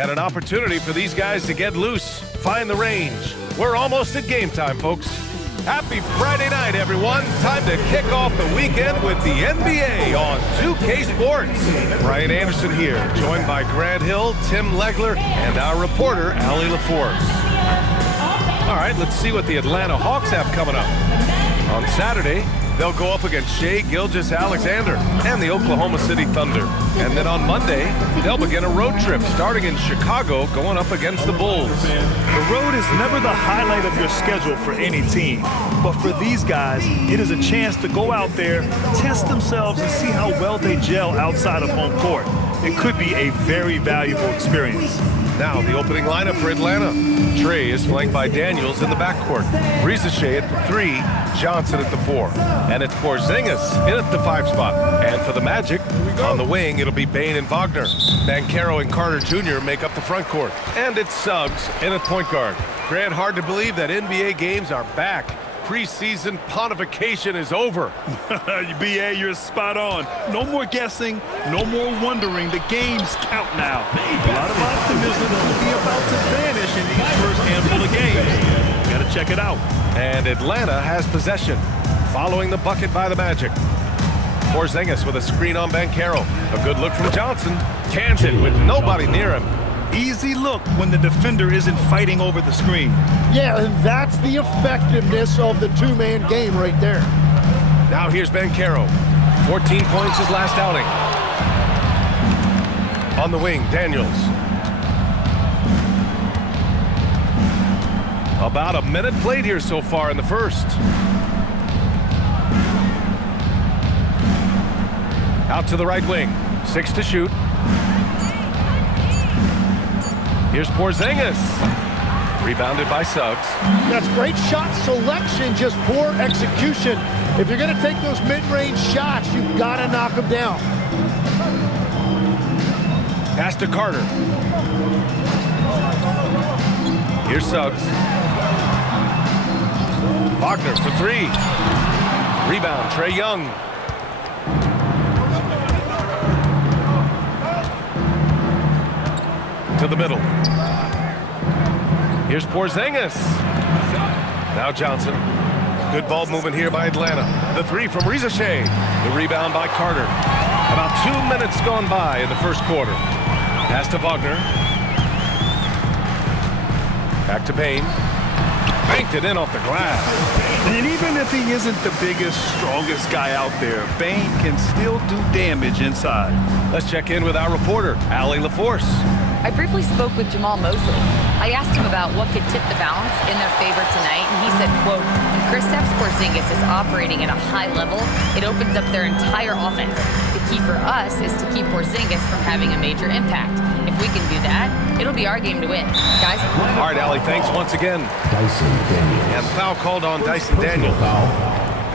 And an opportunity for these guys to get loose, find the range. We're almost at game time, folks. Happy Friday night, everyone. Time to kick off the weekend with the NBA on 2K Sports. Brian Anderson here, joined by Grant Hill, Tim Legler, and our reporter, Allie LaForce. All right, let's see what the Atlanta Hawks have coming up. On Saturday, they'll go up against Shai Gilgeous-Alexander and the Oklahoma City Thunder. And then on Monday, they'll begin a road trip starting in Chicago, going up against the Bulls. The road is never the highlight of your schedule for any team. But for these guys, it is a chance to go out there, test themselves, and see how well they gel outside of home court. It could be a very valuable experience. Now, the opening lineup for Atlanta. Trey is flanked by Daniels in the backcourt. Risacher at the 3, Johnson at the 4. And it's Porzingis in at the 5 spot. And for the Magic, on the wing, it'll be Bane and Wagner. Banchero and Carter Jr. make up the front court. And it's Suggs in at point guard. Grant, hard to believe that NBA games are back. Preseason pontification is over. BA, you're spot on. No more guessing, no more wondering. The games count now. A lot of optimism will be about to vanish in these first handful of games. Got to check it out. And Atlanta has possession, following the bucket by the Magic. Porzingis with a screen on Banchero. A good look from Johnson. Cans it with nobody near him. Easy look when the defender isn't fighting over the screen. Yeah, and that's the effectiveness of the two-man game right there. Now here's Banchero. 14 points his last outing. On the wing, Daniels. About a minute played here so far in the first. Out to the right wing. 6 to shoot. Here's Porzingis. Rebounded by Suggs. That's great shot selection, just poor execution. If you're going to take those mid-range shots, you've got to knock them down. Pass to Carter. Here's Suggs. Wagner for 3. Rebound, Trae Young. To the middle. Here's Porzingis. Now Johnson. Good ball movement here by Atlanta. The 3 from Risacher. The rebound by Carter. About 2 minutes gone by in the first quarter. Pass to Wagner. Back to Bane. Banked it in off the glass. And even if he isn't the biggest, strongest guy out there, Bane can still do damage inside. Let's check in with our reporter, Allie LaForce. I briefly spoke with Jamal Mosley. I asked him about what could tip the balance in their favor tonight, and he said, quote, when Kristaps Porzingis is operating at a high level, it opens up their entire offense. The key for us is to keep Porzingis from having a major impact. If we can do that, it'll be our game to win. Guys? All right, Allie, thanks once again. Dyson Daniels. And foul called on Dyson Daniels.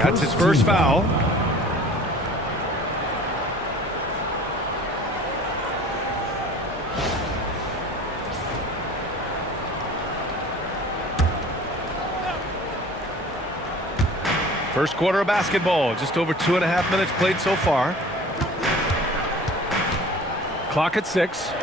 That's his first foul. First quarter of basketball, just over 2.5 minutes played so far. Clock at 6.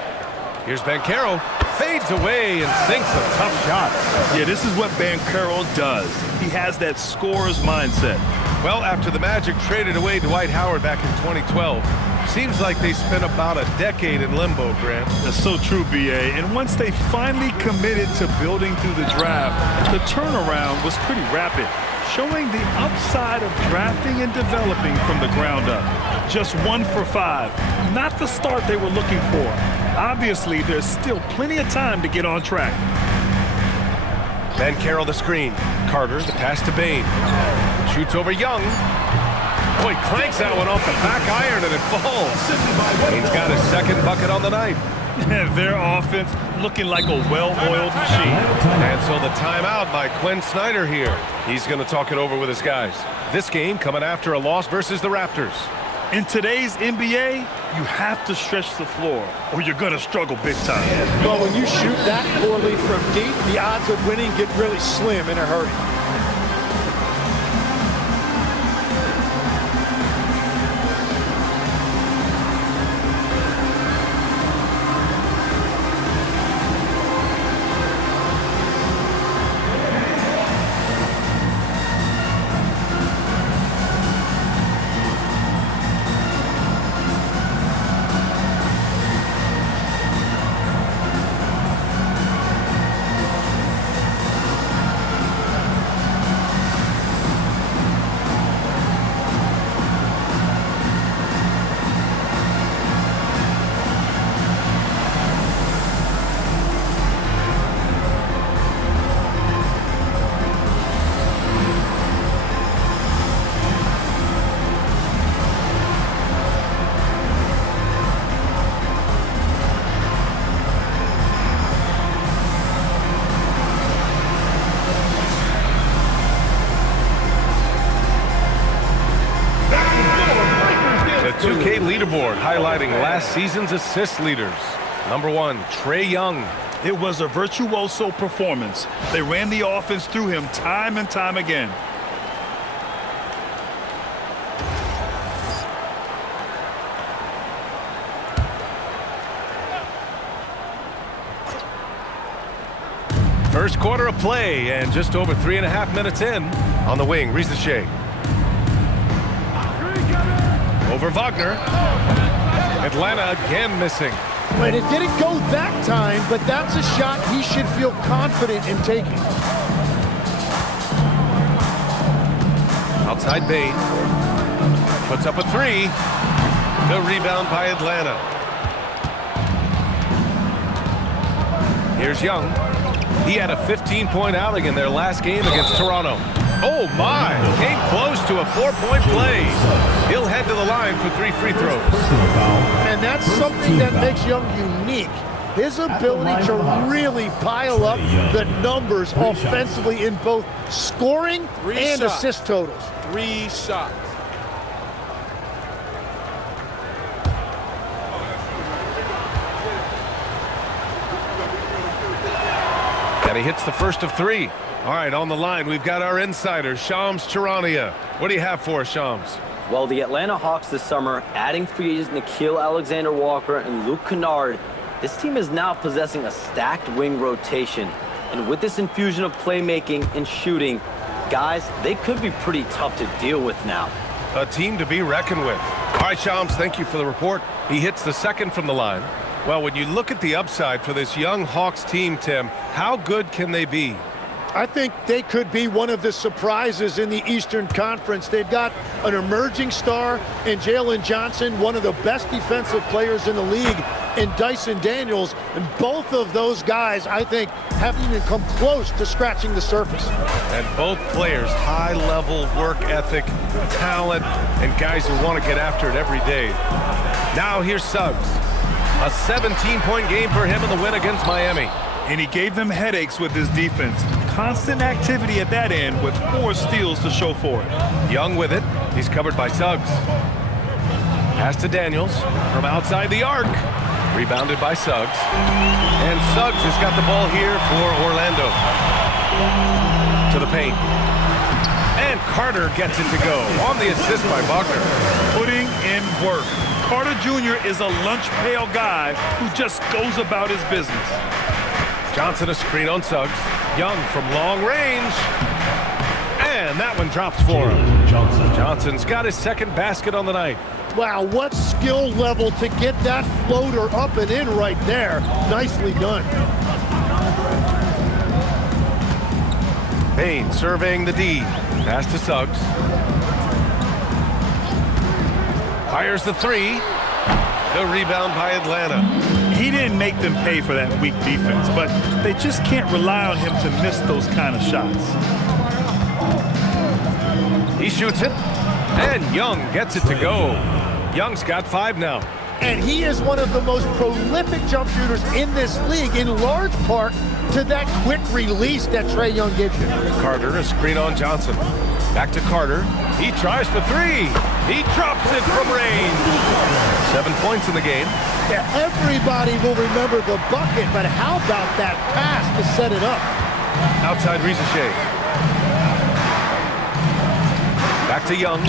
Here's Banchero, fades away and sinks a tough shot. Yeah, this is what Banchero does. He has that scorer's mindset. Well, after the Magic traded away Dwight Howard back in 2012, seems like they spent about a decade in limbo, Grant. That's so true, BA. And once they finally committed to building through the draft, the turnaround was pretty rapid, showing the upside of drafting and developing from the ground up. Just 1 for 5. Not the start they were looking for. Obviously, there's still plenty of time to get on track. Banchero the screen. Carter, the pass to Bane. Shoots over Young. Boy, clanks that one off the back iron and it falls. Bane's got his second bucket on the night. Their offense looking like a well-oiled machine. And so the timeout by Quinn Snyder here. He's going to talk it over with his guys. This game coming after a loss versus the Raptors. In today's NBA, you have to stretch the floor or you're going to struggle big time. Well, when you shoot that poorly from deep, the odds of winning get really slim in a hurry. leaderboard highlighting last season's assist leaders. Number 1, Trae Young. It was a virtuoso performance. They ran the offense through him time and time again. First quarter of play, and just over 3.5 minutes in. On the wing, Risacher. Over Wagner. Atlanta again missing. And it didn't go that time, but that's a shot he should feel confident in taking. Outside Bane. Puts up a 3. The rebound by Atlanta. Here's Young. He had a 15-point outing in their last game against Toronto. Oh my! Came close to a 4-point play. He'll head to the line for 3 free throws. And that's something that makes Young unique. His ability to really pile up the numbers offensively in both scoring and assist totals. 3 shots. And he hits the first of 3. All right, on the line, we've got our insider, Shams Charania. What do you have for us, Shams? Well, the Atlanta Hawks this summer, adding free agents Nickeil Alexander-Walker and Luke Kennard, this team is now possessing a stacked wing rotation. And with this infusion of playmaking and shooting, guys, they could be pretty tough to deal with now. A team to be reckoned with. All right, Shams, thank you for the report. He hits the second from the line. Well, when you look at the upside for this young Hawks team, Tim, how good can they be? I think they could be one of the surprises in the Eastern Conference. They've got an emerging star in Jalen Johnson, one of the best defensive players in the league, in Dyson Daniels. And both of those guys, I think, haven't even come close to scratching the surface. And both players, high-level work ethic, talent, and guys who want to get after it every day. Now here's Suggs. A 17-point game for him in the win against Miami. And he gave them headaches with his defense. Constant activity at that end with 4 steals to show for it. Young with it. He's covered by Suggs. Pass to Daniels from outside the arc. Rebounded by Suggs. And Suggs has got the ball here for Orlando. To the paint. And Carter gets it to go on the assist by Wagner. Putting in work. Carter Jr. is a lunch pail guy who just goes about his business. Johnson a screen on Suggs. Young from long range. And that one drops for him. Johnson's got his second basket on the night. Wow, what skill level to get that floater up and in right there. Nicely done. Payne surveying the D. Pass to Suggs. Fires the 3. The rebound by Atlanta. He didn't make them pay for that weak defense, but they just can't rely on him to miss those kind of shots. He shoots it, and Young gets it to go. Young's got 5 now. And he is one of the most prolific jump shooters in this league, in large part to that quick release that Trae Young gives you. Carter, a screen on Johnson. Back to Carter. He tries for 3. He drops it from range. 7 points in the game. Yeah, everybody will remember the bucket, but how about that pass to set it up? Outside Risacher. Back to Young.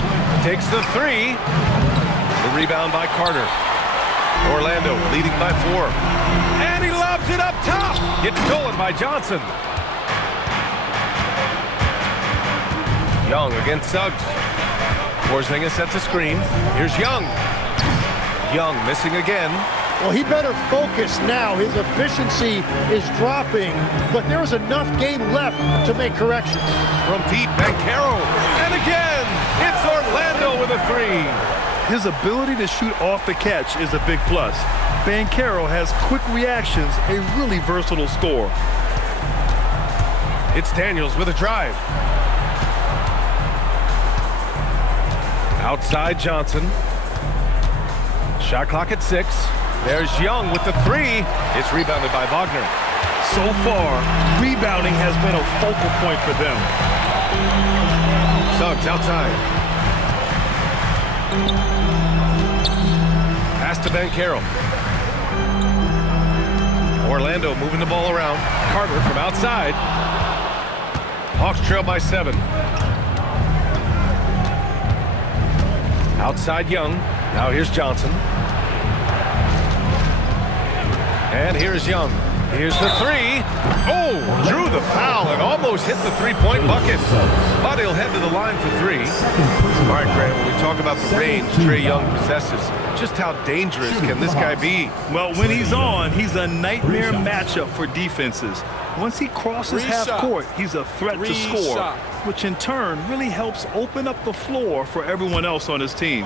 Takes the 3. The rebound by Carter. Orlando leading by 4. And he lobs it up top. It's stolen by Johnson. Young against Suggs. Porzingis sets a screen. Here's Young. Young missing again. Well, he better focus now. His efficiency is dropping, but there is enough game left to make corrections. From deep, Banchero. And again, it's Orlando with a 3. His ability to shoot off the catch is a big plus. Banchero has quick reactions, a really versatile scorer. It's Daniels with a drive. Outside Johnson. Shot clock at 6. There's Young with the 3. It's rebounded by Wagner. So far, rebounding has been a focal point for them. Suggs outside. to Banchero. Orlando moving the ball around. Carter from outside. Hawks trail by 7. Outside Young. Now here's Johnson. And here's Young. Here's the 3. Oh, drew the foul and almost hit the three-point bucket. But he'll head to the line for 3. All right, Grant, when we talk about the range Trae Young possesses, just how dangerous can this guy be? Well, when he's on, he's a nightmare matchup for defenses. Once he crosses half court, he's a threat to score, which in turn really helps open up the floor for everyone else on his team.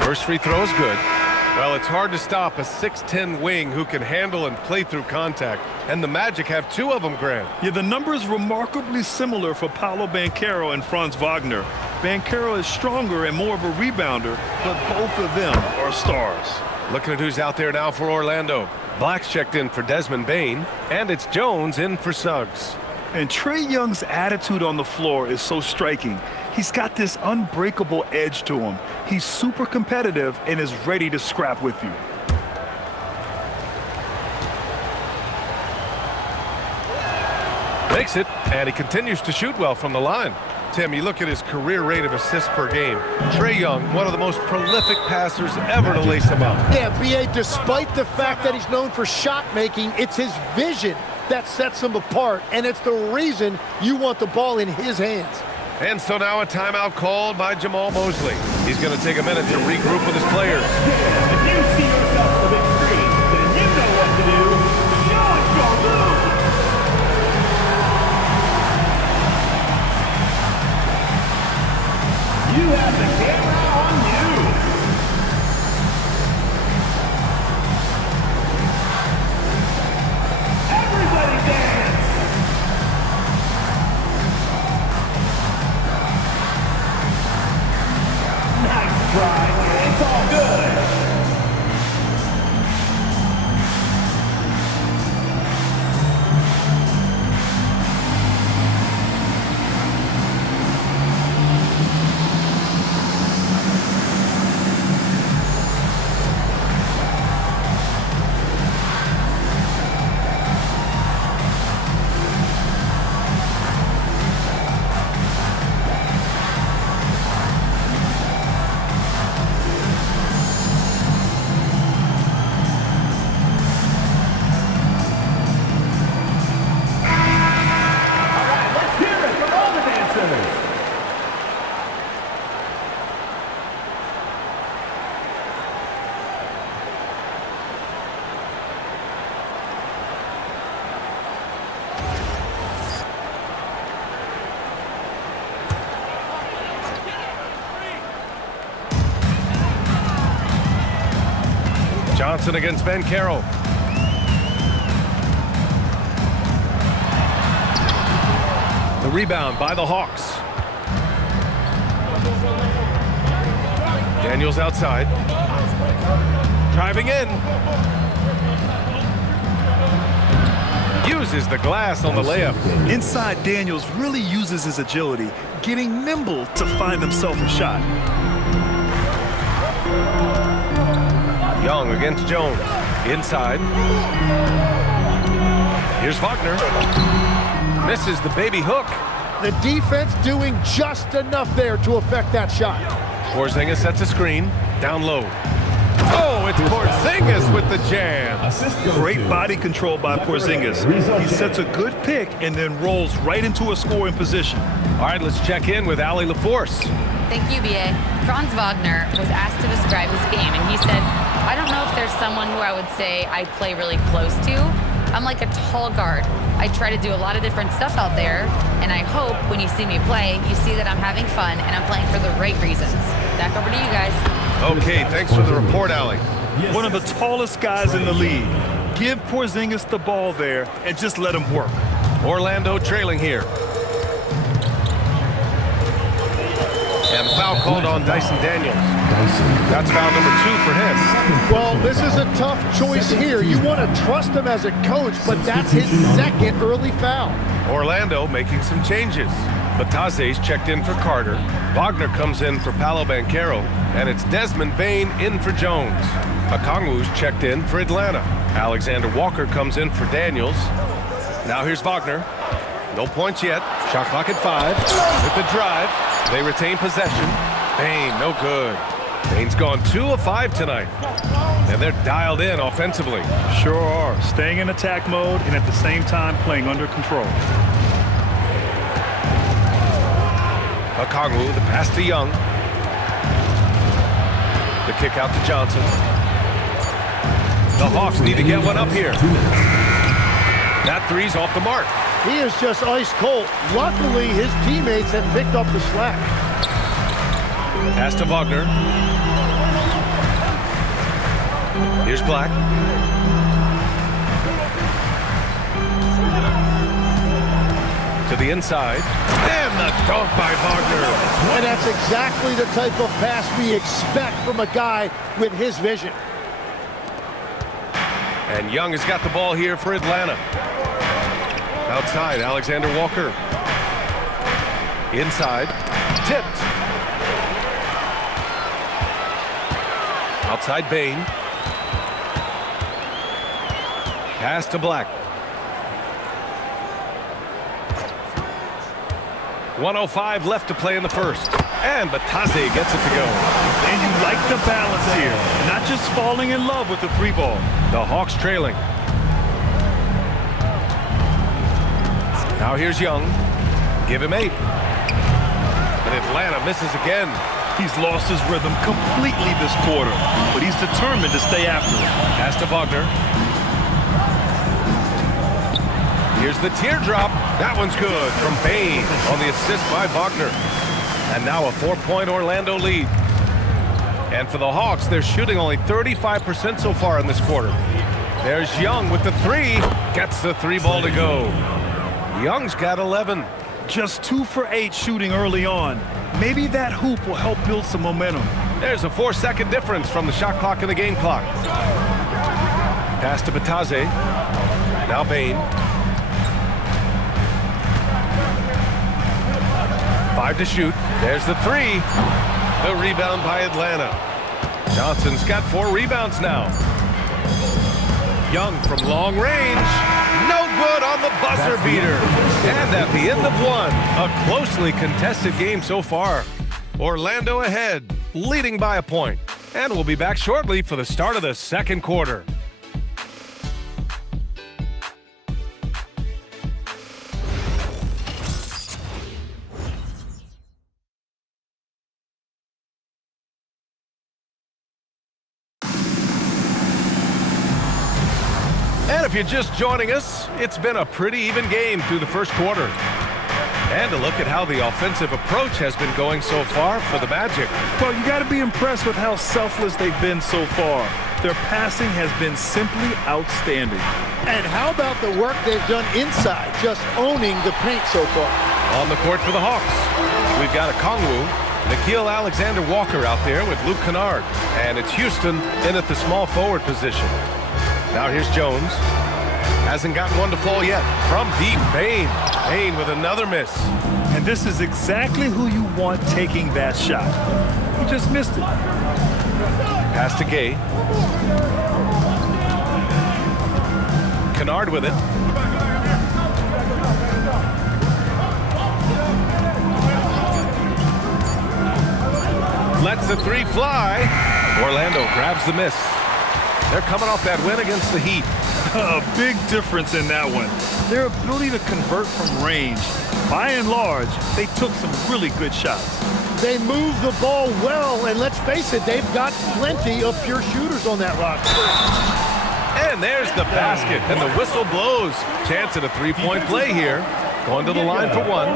First free throw is good. Well, it's hard to stop a 6'10 wing who can handle and play through contact. And the Magic have 2 of them, Grant. Yeah, the numbers remarkably similar for Paolo Banchero and Franz Wagner. Banchero is stronger and more of a rebounder, but both of them are stars. Looking at who's out there now for Orlando. Black's checked in for Desmond Bane, and it's Jones in for Suggs. And Trae Young's attitude on the floor is so striking. He's got this unbreakable edge to him. He's super competitive and is ready to scrap with you. Makes it, and he continues to shoot well from the line. Tim, you look at his career rate of assists per game. Trae Young, one of the most prolific passers ever to lace him up. Yeah, B.A., despite the fact that he's known for shot making, it's his vision that sets him apart, and it's the reason you want the ball in his hands. And so now a timeout called by Jamal Mosley. He's going to take a minute to regroup with his players. If you see yourself on the big screen, then you know what to do. Show us your move. You have the camera on you. Everybody dance. Nice try. It's all good. Johnson against Banchero. The rebound by the Hawks. Daniels outside. Driving in. Uses the glass on the layup. Inside, Daniels really uses his agility, getting nimble to find himself a shot. Young against Jones. Inside. Here's Wagner. Misses the baby hook. The defense doing just enough there to affect that shot. Porzingis sets a screen. Down low. Oh, it's Porzingis with the jam. Great body control by Porzingis. He sets a good pick and then rolls right into a scoring position. All right, let's check in with Allie LaForce. Thank you, B.A. Franz Wagner was asked to describe his game, and he said, I don't know if there's someone who I would say I play really close to. I'm like a tall guard. I try to do a lot of different stuff out there, and I hope when you see me play, you see that I'm having fun and I'm playing for the right reasons. Back over to you guys. Okay, thanks for the report, Allie. One of the tallest guys in the league. Give Porzingis the ball there and just let him work. Orlando trailing here. And foul called on Dyson Daniels. That's foul number 2 for him. Well, this is a tough choice here. You want to trust him as a coach, but that's his second early foul. Orlando making some changes. Bataze's checked in for Carter. Wagner comes in for Paolo Banchero. And it's Desmond Bane in for Jones. Okongwu's checked in for Atlanta. Alexander Walker comes in for Daniels. Now here's Wagner. No points yet. Shot clock at 5. With the drive, they retain possession. Bane, no good. Bane's gone 2 of 5 tonight. And they're dialed in offensively. Sure are. Staying in attack mode and at the same time playing under control. Okongwu, the pass to Young. The kick out to Johnson. The Hawks need to get one up here. That three's off the mark. He is just ice cold. Luckily, his teammates have picked up the slack. Pass to Wagner. Here's Black. To the inside. And the dunk by Wagner. And that's exactly the type of pass we expect from a guy with his vision. And Young has got the ball here for Atlanta. Outside, Alexander Walker. Inside. Tipped. Outside Bane. Pass to Black. 1:05 left to play in the first. And Bataze gets it to go. And you like the balance here. Not just falling in love with the 3-ball. The Hawks trailing. Now here's Young. Give him 8. And Atlanta misses again. He's lost his rhythm completely this quarter, but he's determined to stay after it. Pass to Wagner. Here's the teardrop. That one's good from Bane on the assist by Wagner. And now a 4-point Orlando lead. And for the Hawks, they're shooting only 35% so far in this quarter. There's Young with the 3. Gets the 3-ball to go. Young's got 11. Just 2 for 8 shooting early on. Maybe that hoop will help build some momentum. There's a 4-second difference from the shot clock and the game clock. Pass to Bataze. Now Bane. 5 to shoot. There's the 3. The rebound by Atlanta. Johnson's got 4 rebounds now. Young from long range. No good on the buzzer beater. And at the end of 1, a closely contested game so far. Orlando ahead, leading by a point. And we'll be back shortly for the start of the second quarter. And if you're just joining us, it's been a pretty even game through the first quarter. And a look at how the offensive approach has been going so far for the Magic. Well, you got to be impressed with how selfless they've been so far. Their passing has been simply outstanding. And how about the work they've done inside, just owning the paint so far? On the court for the Hawks, we've got Okongwu, Nickeil Alexander-Walker out there with Luke Kennard. And it's Houston in at the small forward position. Now here's Jones. Hasn't gotten one to fall yet. From deep, Bane. Bane with another miss. And this is exactly who you want taking that shot. He just missed it. Pass to Gay. Kennard with it. Lets the 3 fly. Orlando grabs the miss. They're coming off that win against the Heat. A big difference in that one. Their ability to convert from range. By and large, they took some really good shots. They move the ball well, and let's face it, they've got plenty of pure shooters on that roster. And there's the basket, and the whistle blows. Chance at a 3-point play here. Going to the line for 1.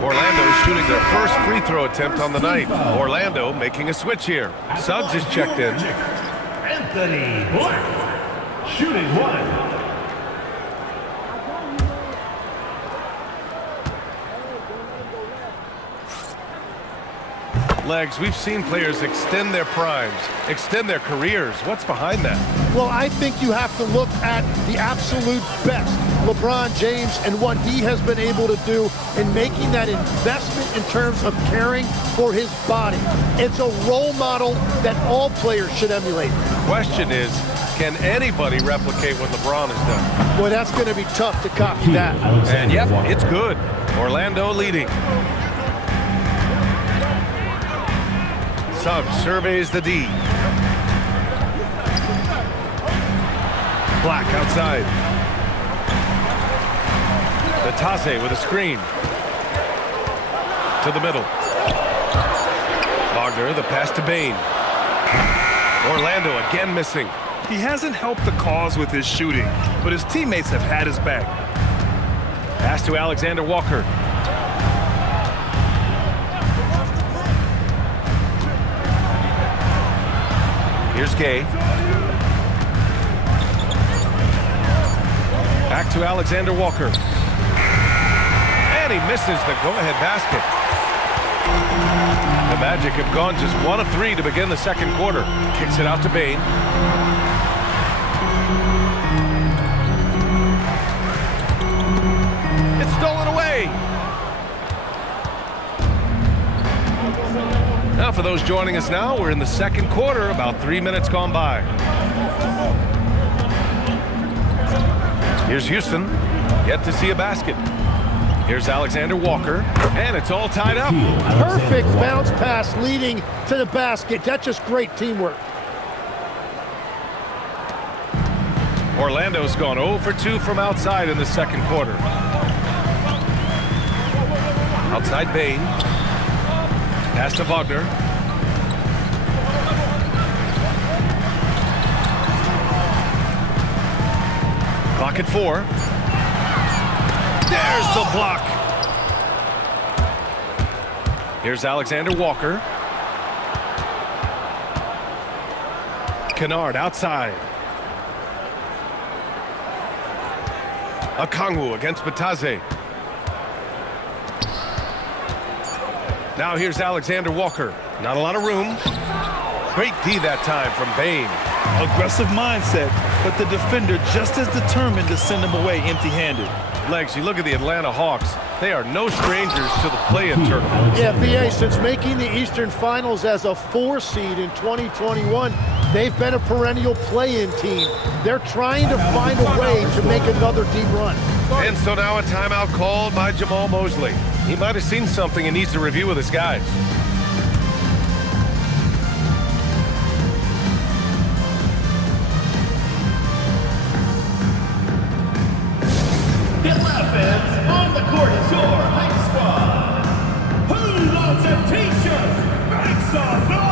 Orlando is shooting their first free throw attempt on the night. Orlando making a switch here. Suggs is checked in. Anthony Black, shooting 1. Legs, we've seen players extend their primes, extend their careers. What's behind that? Well, I think you have to look at the absolute best, LeBron James, and what he has been able to do in making that investment in terms of caring for his body. It's a role model that all players should emulate. Question is, can anybody replicate what LeBron has done? Well, that's going to be tough to copy that. And yep, it's good. Orlando leading. Suggs surveys the D. Black outside. Natase with a screen. To the middle. Wagner, the pass to Bane. Orlando again missing. He hasn't helped the cause with his shooting, but his teammates have had his back. Pass to Alexander Walker. Here's Gay. Back to Alexander Walker. And he misses the go-ahead basket. The Magic have gone just 1 of 3 to begin the second quarter. Kicks it out to Bane. It's stolen away. Now for those joining us now, we're in the second quarter, about 3 minutes gone by. Here's Houston, yet to see a basket. Here's Alexander Walker, and it's all tied up. Perfect bounce pass leading to the basket. That's just great teamwork. Orlando's gone 0 for 2 from outside in the second quarter. Outside Bane. Pass to Wagner. Clock at 4. There's the block. Here's Alexander Walker. Kennard outside. Okongwu against Batase. Now here's Alexander Walker. Not a lot of room. Great D that time from Bane. Aggressive mindset, but the defender just as determined to send him away empty-handed. Legs, you look at the Atlanta Hawks. They are no strangers to the play-in tournament. Yeah, BA, since making the Eastern Finals as a 4 seed in 2021, they've been a perennial play-in team. They're trying to find a way to make another deep run. And so now a timeout called by Jamal Mosley. He might have seen something and needs to review with his guys. Get fans on the court is your hype squad. Who wants a t-shirt? Make some noise!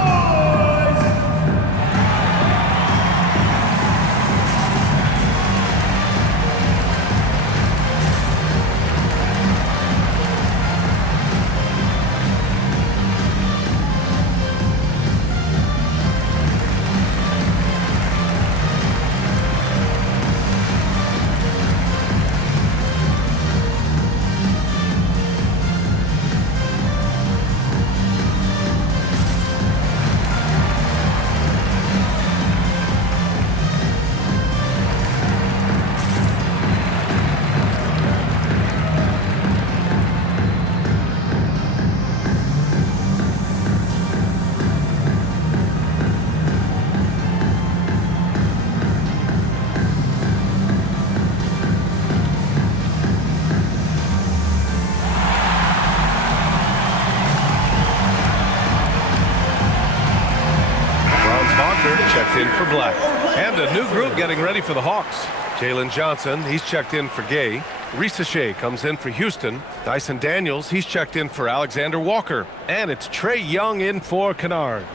Checked in for Black. And a new group getting ready for the Hawks. Jalen Johnson, he's checked in for Gay. Reese Shea comes in for Houston. Dyson Daniels, he's checked in for Alexander Walker. And it's Trae Young in for Kennard.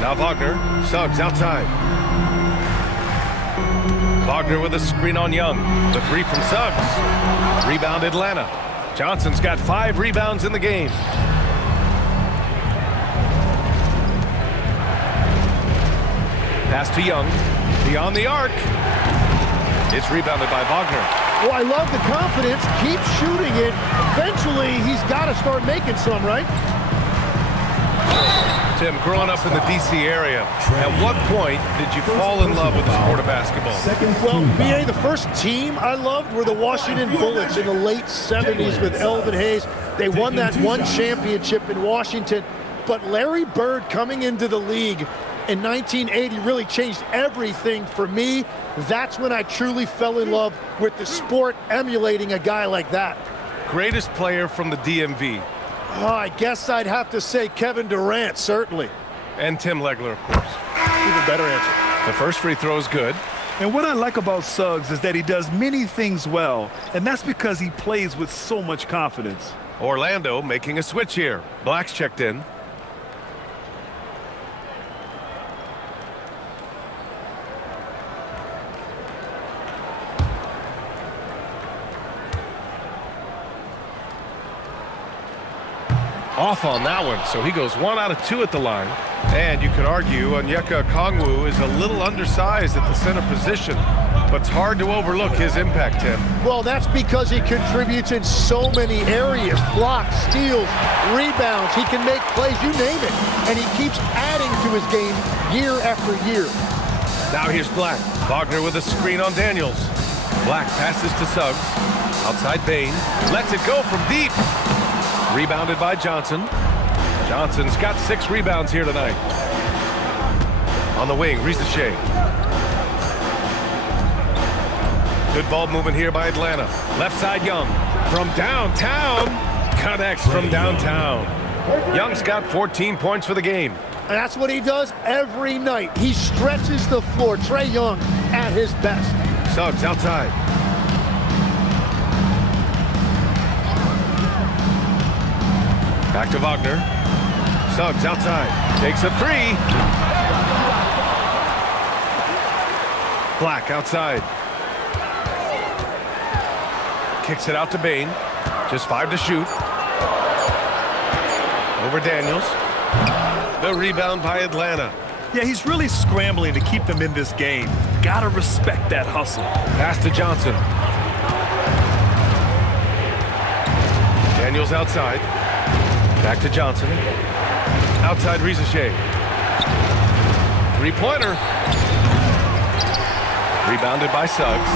Now Wagner, Suggs outside. Wagner with a screen on Young. The 3 from Suggs. Rebound Atlanta. Johnson's got 5 rebounds in the game. Pass to Young. Beyond the arc. It's rebounded by Wagner. Well, I love the confidence. Keep shooting it. Eventually, he's got to start making some, right? Tim, growing up in the D.C. area, at what point did you fall in love with the sport of basketball? Well, BA, the first team I loved were the Washington Bullets in the late 70s with Elvin Hayes. They won that one championship in Washington. But Larry Bird coming into the league in 1980 really changed everything for me. That's when I truly fell in love with the sport, emulating a guy like that. Greatest player from the DMV. Oh, I guess I'd have to say Kevin Durant, certainly. And Tim Legler, of course. Even better answer. The first free throw is good. And what I like about Suggs is that he does many things well, and that's because he plays with so much confidence. Orlando making a switch here. Black's checked in. Off on that one, so he goes 1 out of 2 at the line. And you could argue Onyeka Okongwu is a little undersized at the center position, but it's hard to overlook his impact, Tim. Well, that's because he contributes in so many areas. Blocks, steals, rebounds. He can make plays, you name it. And he keeps adding to his game year after year. Now here's Black. Wagner with a screen on Daniels. Black passes to Suggs. Outside Bane. Lets it go from deep. Rebounded by Johnson. Johnson's got 6 rebounds here tonight. On the wing, Risache. Good ball movement here by Atlanta. Left side, Young. From downtown. Connects from downtown. Young's got 14 points for the game. And that's what he does every night. He stretches the floor. Trae Young at his best. Suggs outside. Back to Wagner. Suggs outside. Takes a 3. Black outside. Kicks it out to Bane. Just 5 to shoot. Over Daniels. The rebound by Atlanta. Yeah, he's really scrambling to keep them in this game. Gotta respect that hustle. Pass to Johnson. Daniels outside. Back to Johnson. Outside Risache. 3-pointer. Rebounded by Suggs.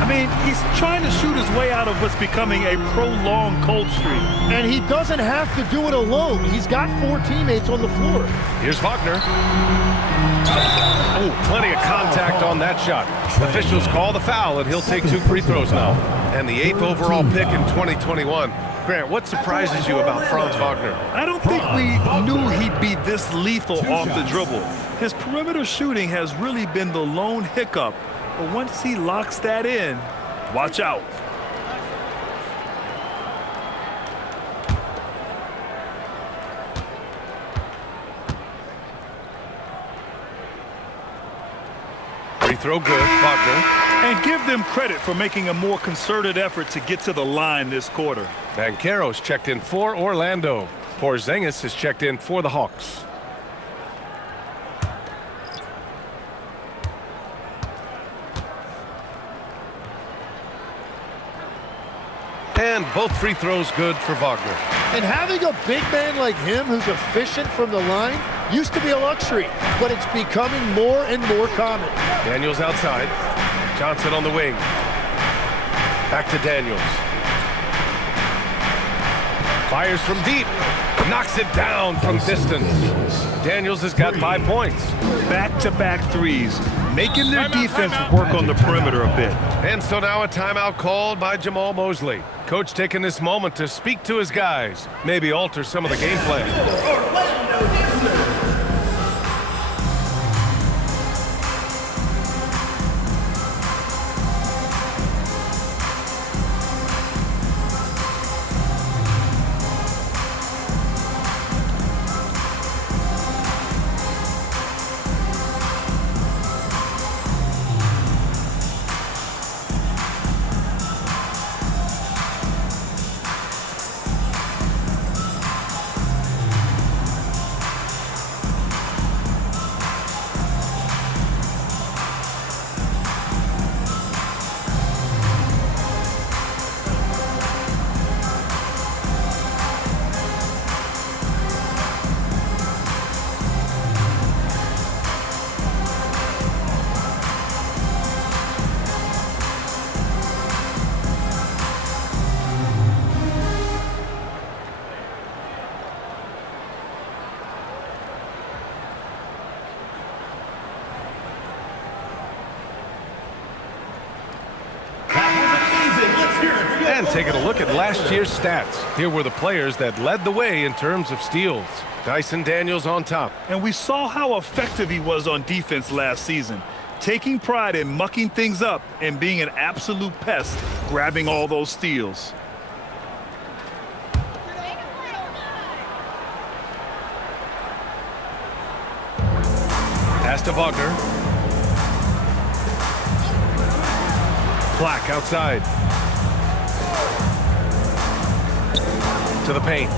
I mean, he's trying to shoot his way out of what's becoming a prolonged cold streak. And he doesn't have to do it alone. He's got 4 teammates on the floor. Here's Wagner. Oh, plenty of contact on that shot. Officials call the foul, and he'll take 2 free throws now. And the 8th overall pick in 2021. Grant, what surprises you about Franz Wagner? I don't think we knew he'd be this lethal off the dribble. His perimeter shooting has really been the lone hiccup. But once he locks that in, watch out. Free throw good, Wagner. And give them credit for making a more concerted effort to get to the line this quarter. Banchero's checked in for Orlando. Porzingis is checked in for the Hawks. And both free throws good for Wagner. And having a big man like him who's efficient from the line used to be a luxury, but it's becoming more and more common. Daniels outside. Johnson on the wing. Back to Daniels. Fires from deep. Knocks it down from distance. Daniels has got 5 points. Back-to-back threes, making their defense work on the perimeter a bit. And so now a timeout called by Jamal Mosley. Coach taking this moment to speak to his guys. Maybe alter some of the game plan. taking a look at last year's stats. Here were the players that led the way in terms of steals. Dyson Daniels on top. And we saw how effective he was on defense last season, taking pride in mucking things up and being an absolute pest, grabbing all those steals. Pass to Wagner. Black outside. To the paint.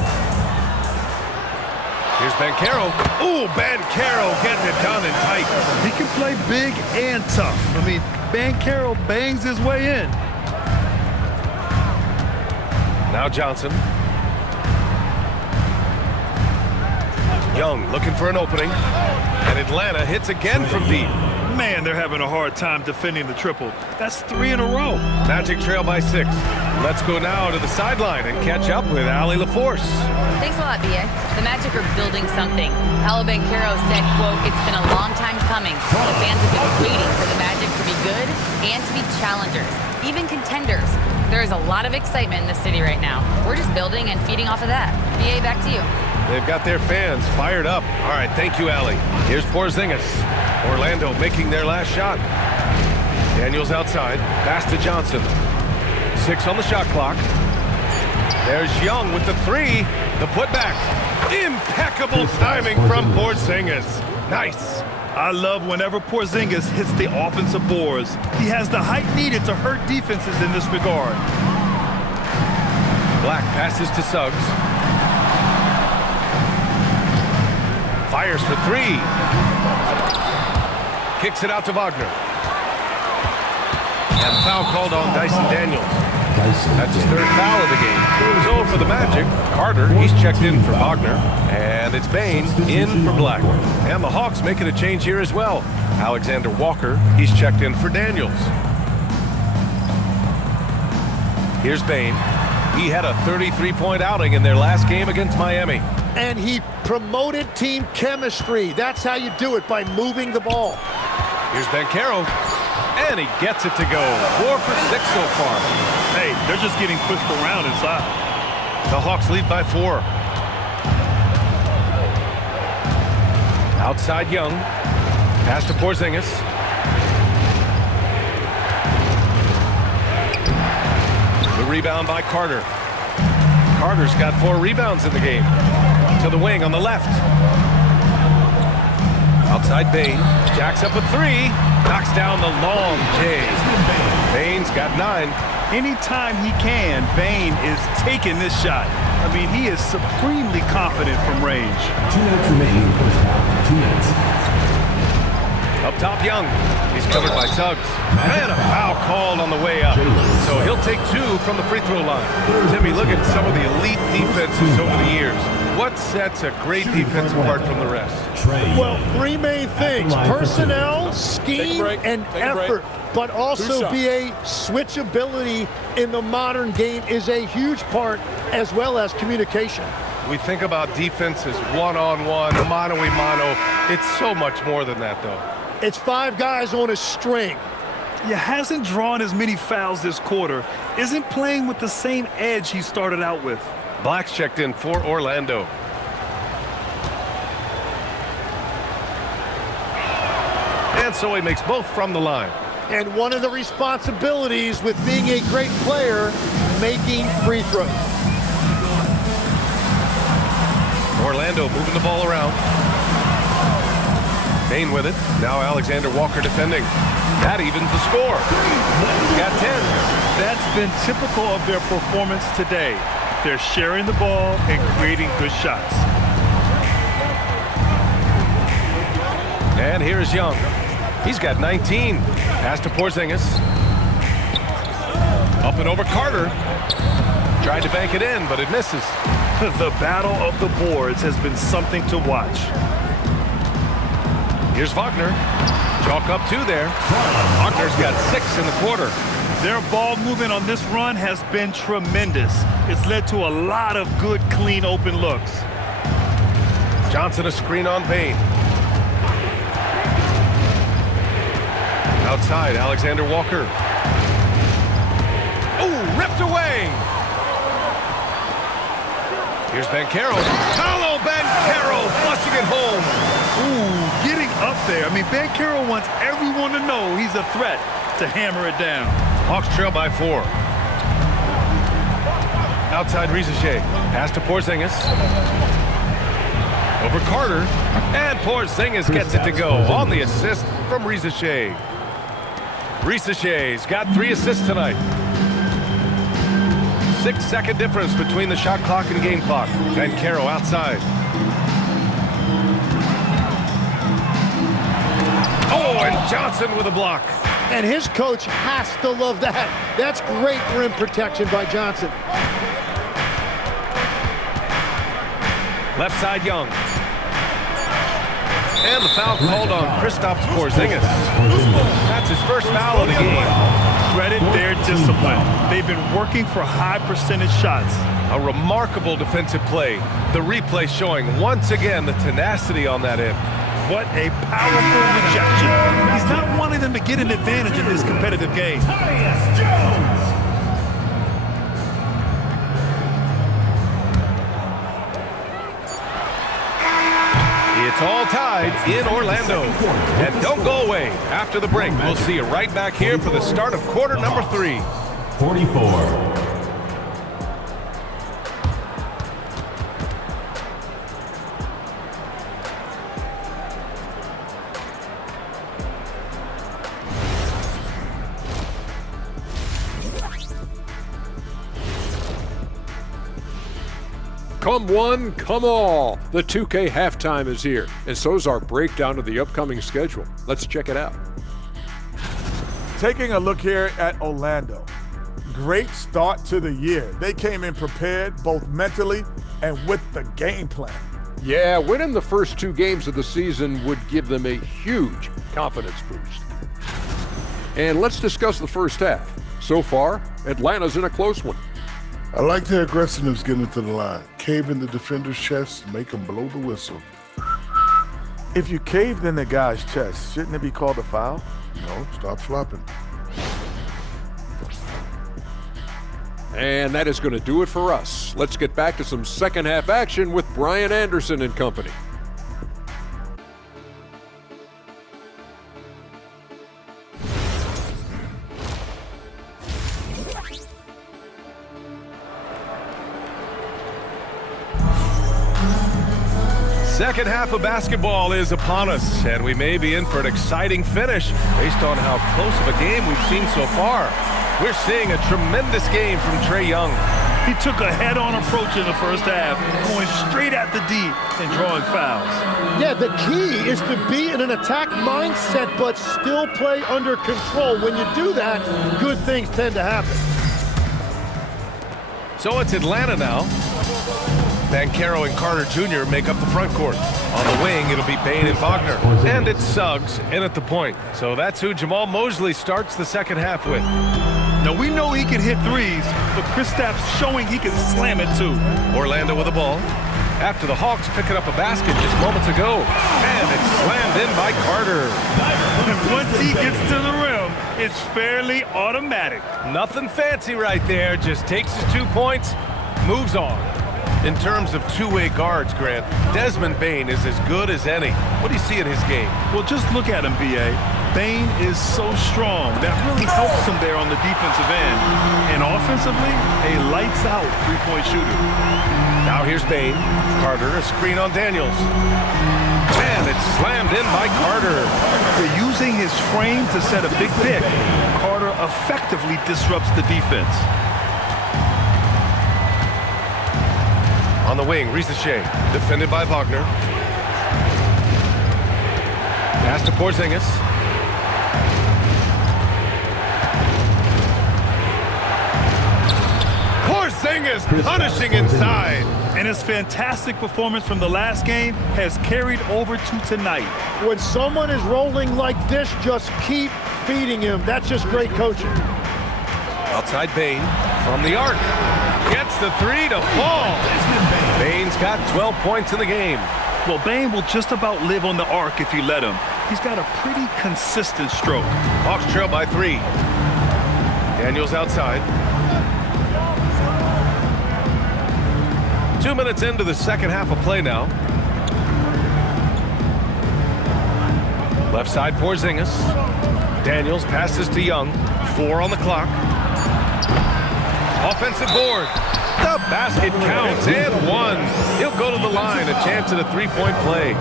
Here's Banchero. Ooh, Banchero getting it done and tight. He can play big and tough. I mean, Banchero bangs his way in. Now Johnson. Young looking for an opening. And Atlanta hits again from deep. Man, they're having a hard time defending the triple. That's 3 in a row. Magic trail by 6. Let's go now to the sideline and catch up with Allie LaForce. Thanks a lot, B.A. The Magic are building something. Paolo Banchero said, quote, "It's been a long time coming. The fans have been waiting for the Magic to be good and to be challengers, even contenders. There is a lot of excitement in the city right now. We're just building and feeding off of that." B.A., back to you. They've got their fans fired up. All right, thank you, Allie. Here's Porzingis. Orlando making their last shot. Daniels outside. Pass to Johnson. 6 on the shot clock. There's Young with the 3. The putback. Impeccable timing from Porzingis. Nice. I love whenever Porzingis hits the offensive boards. He has the height needed to hurt defenses in this regard. Black passes to Suggs. Fires for 3. Kicks it out to Wagner. And foul called on Dyson Daniels. That's his 3rd foul of the game. So for the Magic, Carter, he's checked in for Wagner. And it's Bane in for Black. And the Hawks making a change here as well. Alexander Walker, he's checked in for Daniels. Here's Bane. He had a 33-point outing in their last game against Miami. And he promoted team chemistry. That's how you do it, by moving the ball. Here's Banchero. And he gets it to go. 4 for 6 so far. Hey, they're just getting pushed around inside. The Hawks lead by 4. Outside Young. Pass to Porzingis. The rebound by Carter. Carter's got 4 rebounds in the game. To the wing on the left. Outside Bane. Jacks up with 3. Knocks down the long J. Bane's got 9. Anytime he can, Bane is taking this shot. I mean, he is supremely confident from range. 2 minutes remaining in the first half. 2 minutes. Up top, Young. He's covered by Suggs. And a foul called on the way up. So he'll take 2 from the free throw line. Timmy, look at some of the elite defenses over the years. What sets a great defense apart from the rest? Well, 3 main things: personnel, scheme, and effort. But also, BA, switchability in the modern game is a huge part, as well as communication. We think about defense as one-on-one, mano-a-mano. It's so much more than that, though. It's 5 guys on a string. He hasn't drawn as many fouls this quarter, isn't playing with the same edge he started out with. Black's checked in for Orlando. And so he makes both from the line. And one of the responsibilities with being a great player, making free throws. Orlando moving the ball around. Bane with it. Now Alexander Walker defending. That evens the score. He's got 10. That's been typical of their performance today. They're sharing the ball and creating good shots. And here's Young. He's got 19. Pass to Porzingis. Up and over Carter. Tried to bank it in, but it misses. The battle of the boards has been something to watch. Here's Wagner. Chalk up 2 there. Wagner's got 6 in the quarter. Their ball movement on this run has been tremendous. It's led to a lot of good, clean, open looks. Johnson a screen on Bane. Outside, Alexander Walker. Oh, rip stripped away. Here's Banchero. Paolo Banchero flushing it home. Ooh, getting up there. I mean, Banchero wants everyone to know he's a threat to hammer it down. Hawks trail by 4. Outside Risacher. Pass to Porzingis. Over Carter. And Porzingis gets it to go on the assist from Risacher. Risacher's got 3 assists tonight. 6-second difference between the shot clock and game clock. Banchero outside. Oh, and Johnson with a block. And his coach has to love that. That's great rim protection by Johnson. Left side, Young. And the foul called on Kristaps Porzingis. That's his first foul of the game. Credit their discipline. They've been working for high percentage shots. A remarkable defensive play. The replay showing once again the tenacity on that end. What a powerful rejection. He's not wanting them to get an advantage in this competitive game. Tyus Jones. It's all tied in Orlando. And don't go away. After the break, we'll see you right back here for the start of quarter number 3. 44. Come one, come all. The 2K halftime is here, and so's our breakdown of the upcoming schedule. Let's check it out. Taking a look here at Orlando. Great start to the year. They came in prepared both mentally and with the game plan. Yeah, winning the first 2 games of the season would give them a huge confidence boost. And let's discuss the first half. So far, Atlanta's in a close one. I like their aggressiveness getting to the line. Cave in the defender's chest, make them blow the whistle. If you caved in the guy's chest, shouldn't it be called a foul? No, stop flopping. And that is going to do it for us. Let's get back to some second half action with Brian Anderson and company. Second half of basketball is upon us, and we may be in for an exciting finish based on how close of a game we've seen so far. We're seeing a tremendous game from Trae Young. He took a head-on approach in the first half, going straight at the D and drawing fouls. Yeah, the key is to be in an attack mindset but still play under control. When you do that, good things tend to happen. So it's Atlanta now. Banchero and Carter Jr. make up the front court. On the wing, it'll be Bane and Wagner. And it's Suggs in at the point. So that's who Jamal Mosley starts the second half with. Now, we know he can hit threes, but Kristaps showing he can slam it too. Orlando with the ball. After the Hawks picking up a basket just moments ago. And it's slammed in by Carter. And once he gets to the rim, it's fairly automatic. Nothing fancy right there. Just takes his 2 points, moves on. In terms of two-way guards, Grant, Desmond Bane is as good as any. What do you see in his game? Well, just look at him, B.A. Bane is so strong. That really helps him there on the defensive end. And offensively, a lights-out three-point shooter. Now here's Bane. Carter, a screen on Daniels. And it's slammed in by Carter. They're using his frame to set a big pick. Carter effectively disrupts the defense. On the wing, Risacher, defended by Wagner. Pass to Porzingis. Porzingis punishing inside. And his fantastic performance from the last game has carried over to tonight. When someone is rolling like this, just keep feeding him. That's just great coaching. Outside Bane from the arc. Gets the three to fall. Bane's got 12 points in the game. Well, Bane will just about live on the arc if you let him. He's got a pretty consistent stroke. Hawks trail by 3. Daniels outside. 2 minutes into the second half of play now. Left side, Porzingis. Daniels passes to Young. 4 on the clock. Offensive board. The basket counts and 1. He'll go to the line, a chance at a three-point play.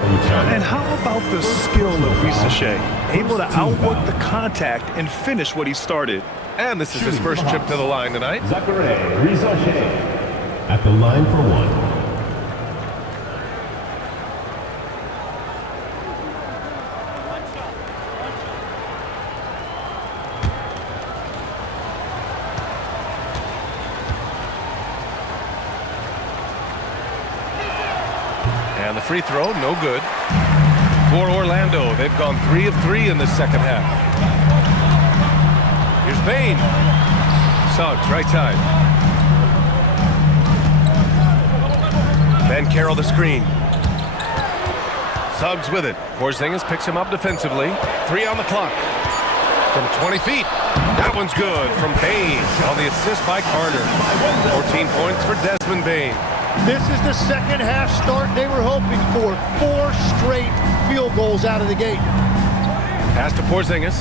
And how about the skill of Risacher? Able to outwork the contact and finish what he started. And this is his first trip to the line tonight. Zachary Risacher at the line for 1. And the free throw, no good. For Orlando, they've gone 3 of 3 in the second half. Here's Bane. Suggs, right side. Banchero the screen. Suggs with it. Porzingis picks him up defensively. 3 on the clock. From 20 feet. That one's good from Bane on the assist by Carter. 14 points for Desmond Bane. This is the second half start they were hoping for. 4 straight field goals out of the gate. Pass to Porzingis.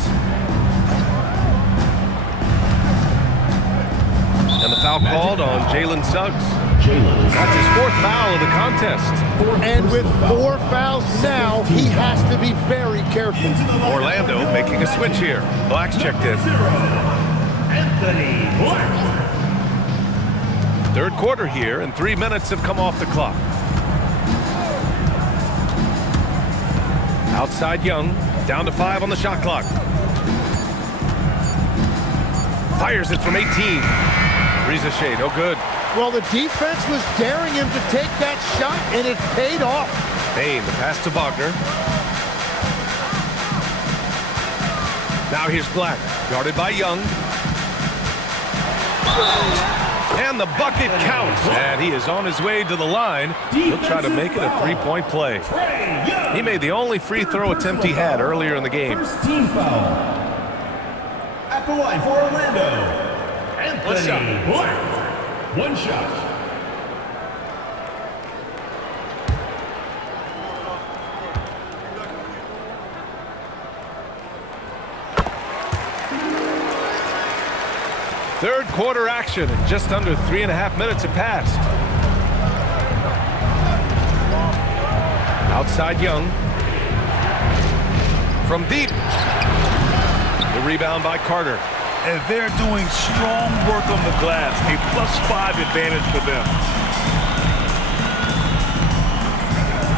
And the foul called on Jalen Suggs. That's his 4th foul of the contest. And with 4 fouls now, he has to be very careful. Orlando making a switch here. Black's checked in. Anthony Black. Third quarter here, and 3 minutes have come off the clock. Outside Young, down to 5 on the shot clock. Fires it from 18. Risacher, no good. Well, the defense was daring him to take that shot, and it paid off. Bane, the pass to Wagner. Now here's Black, guarded by Young. And the bucket counts, and he is on his way to the line. He'll try to make it a three-point play. He made the only free throw attempt he had earlier in the game. First team foul. At the line for Orlando, Anthony Black. 1 shot. Third quarter action, and just under 3.5 minutes have passed. Outside Young. From deep. The rebound by Carter. And they're doing strong work on the glass. A +5 advantage for them.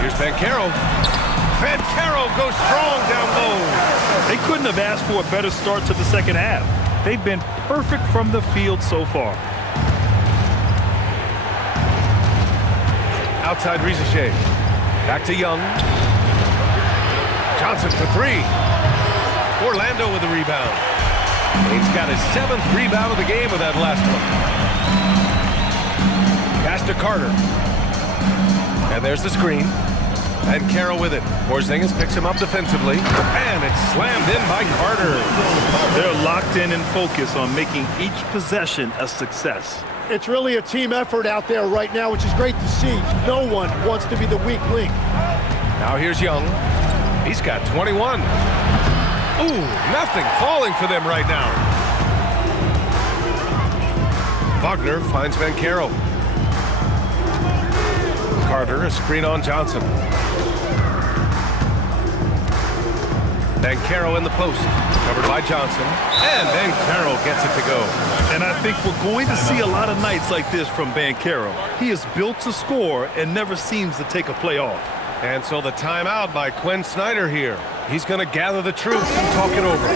Here's Banchero. Banchero goes strong down low. They couldn't have asked for a better start to the second half. They've been perfect from the field so far. Outside Risacher. Back to Young. Johnson for 3. Orlando with the rebound. He's got his 7th rebound of the game with that last one. Pass to Carter. And there's the screen. And Carroll with it. Porzingis picks him up defensively. And it's slammed in by Carter. They're locked in and focused on making each possession a success. It's really a team effort out there right now, which is great to see. No one wants to be the weak link. Now here's Young. He's got 21. Ooh, nothing falling for them right now. Wagner finds Banchero. Carter, a screen on Johnson. Banchero in the post, covered by Johnson, and Banchero gets it to go. And I think we're going to see a lot of nights like this from Banchero. He is built to score and never seems to take a play off. And so the timeout by Quinn Snyder here. He's going to gather the troops and talk it over.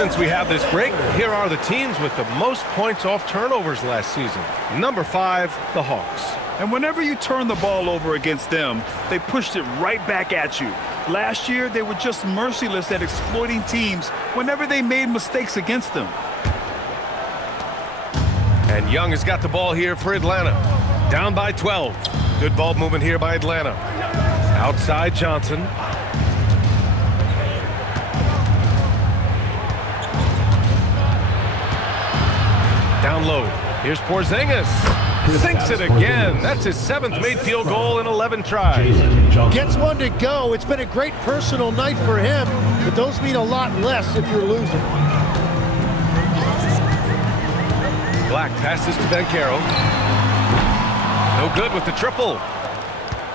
since we have this break, here are the teams with the most points off turnovers last season. Number 5, the Hawks. And whenever you turn the ball over against them, they pushed it right back at you. Last year, they were just merciless at exploiting teams whenever they made mistakes against them. And Young has got the ball here for Atlanta. Down by 12. Good ball movement here by Atlanta. Outside Johnson. Down low. Here's Porzingis. Sinks it again. That's his 7th made field goal in 11 tries. Gets one to go. It's been a great personal night for him, but those mean a lot less if you're losing. Black passes to Banchero. No good with the triple.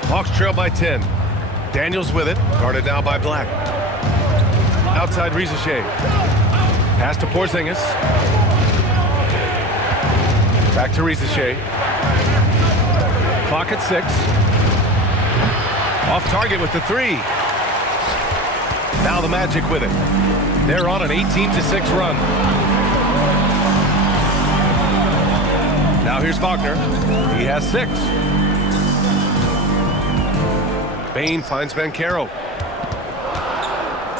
Hawks trail by 10. Daniels with it. Guarded now by Black. Outside Risacher. Pass to Porzingis. Back to Risacher. Clock at 6. Off target with the 3. Now the Magic with it. They're on an 18-6 run. Now here's Wagner. He has 6. Bane finds Banchero.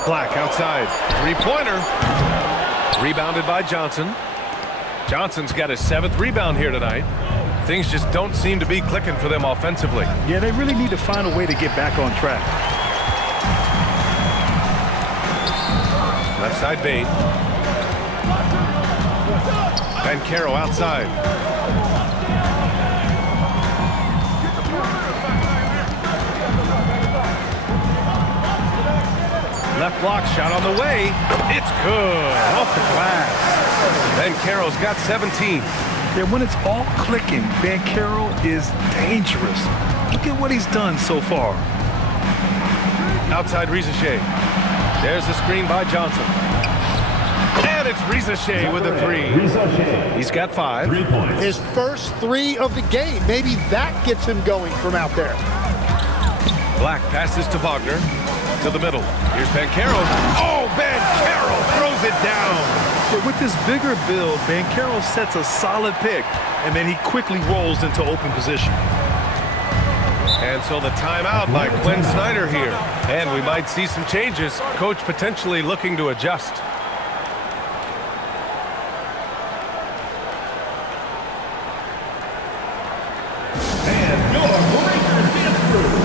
Black outside. 3-pointer. Rebounded by Johnson. Johnson's got his 7th rebound here tonight. Things just don't seem to be clicking for them offensively. Yeah, they really need to find a way to get back on track. Left side Bane. Banchero outside. Left block shot on the way. It's good. Off the glass. Banchero's got 17. Yeah, when it's all clicking, Banchero is dangerous. Look at what he's done so far. Outside Risacher. There's the screen by Johnson. And it's Risacher with the 3. He's got 5. 3 points. His first 3 of the game. Maybe that gets him going from out there. Black passes to Wagner. To the middle. Here's Banchero. Oh, Banchero throws it down. But with this bigger build, Banchero sets a solid pick, and then he quickly rolls into open position. And so the timeout by Quinn Snyder here. And we might see some changes. Coach potentially looking to adjust. And your Lakers dance crew.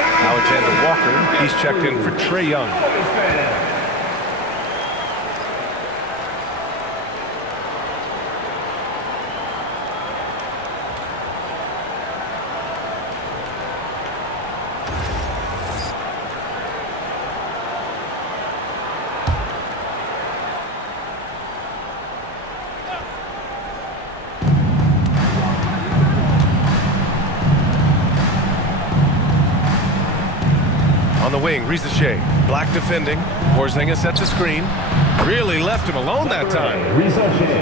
Alexander Walker, he's checked in for Trae Young. On the wing, Risacher. Black defending. Porzingis sets a screen. Really left him alone that time.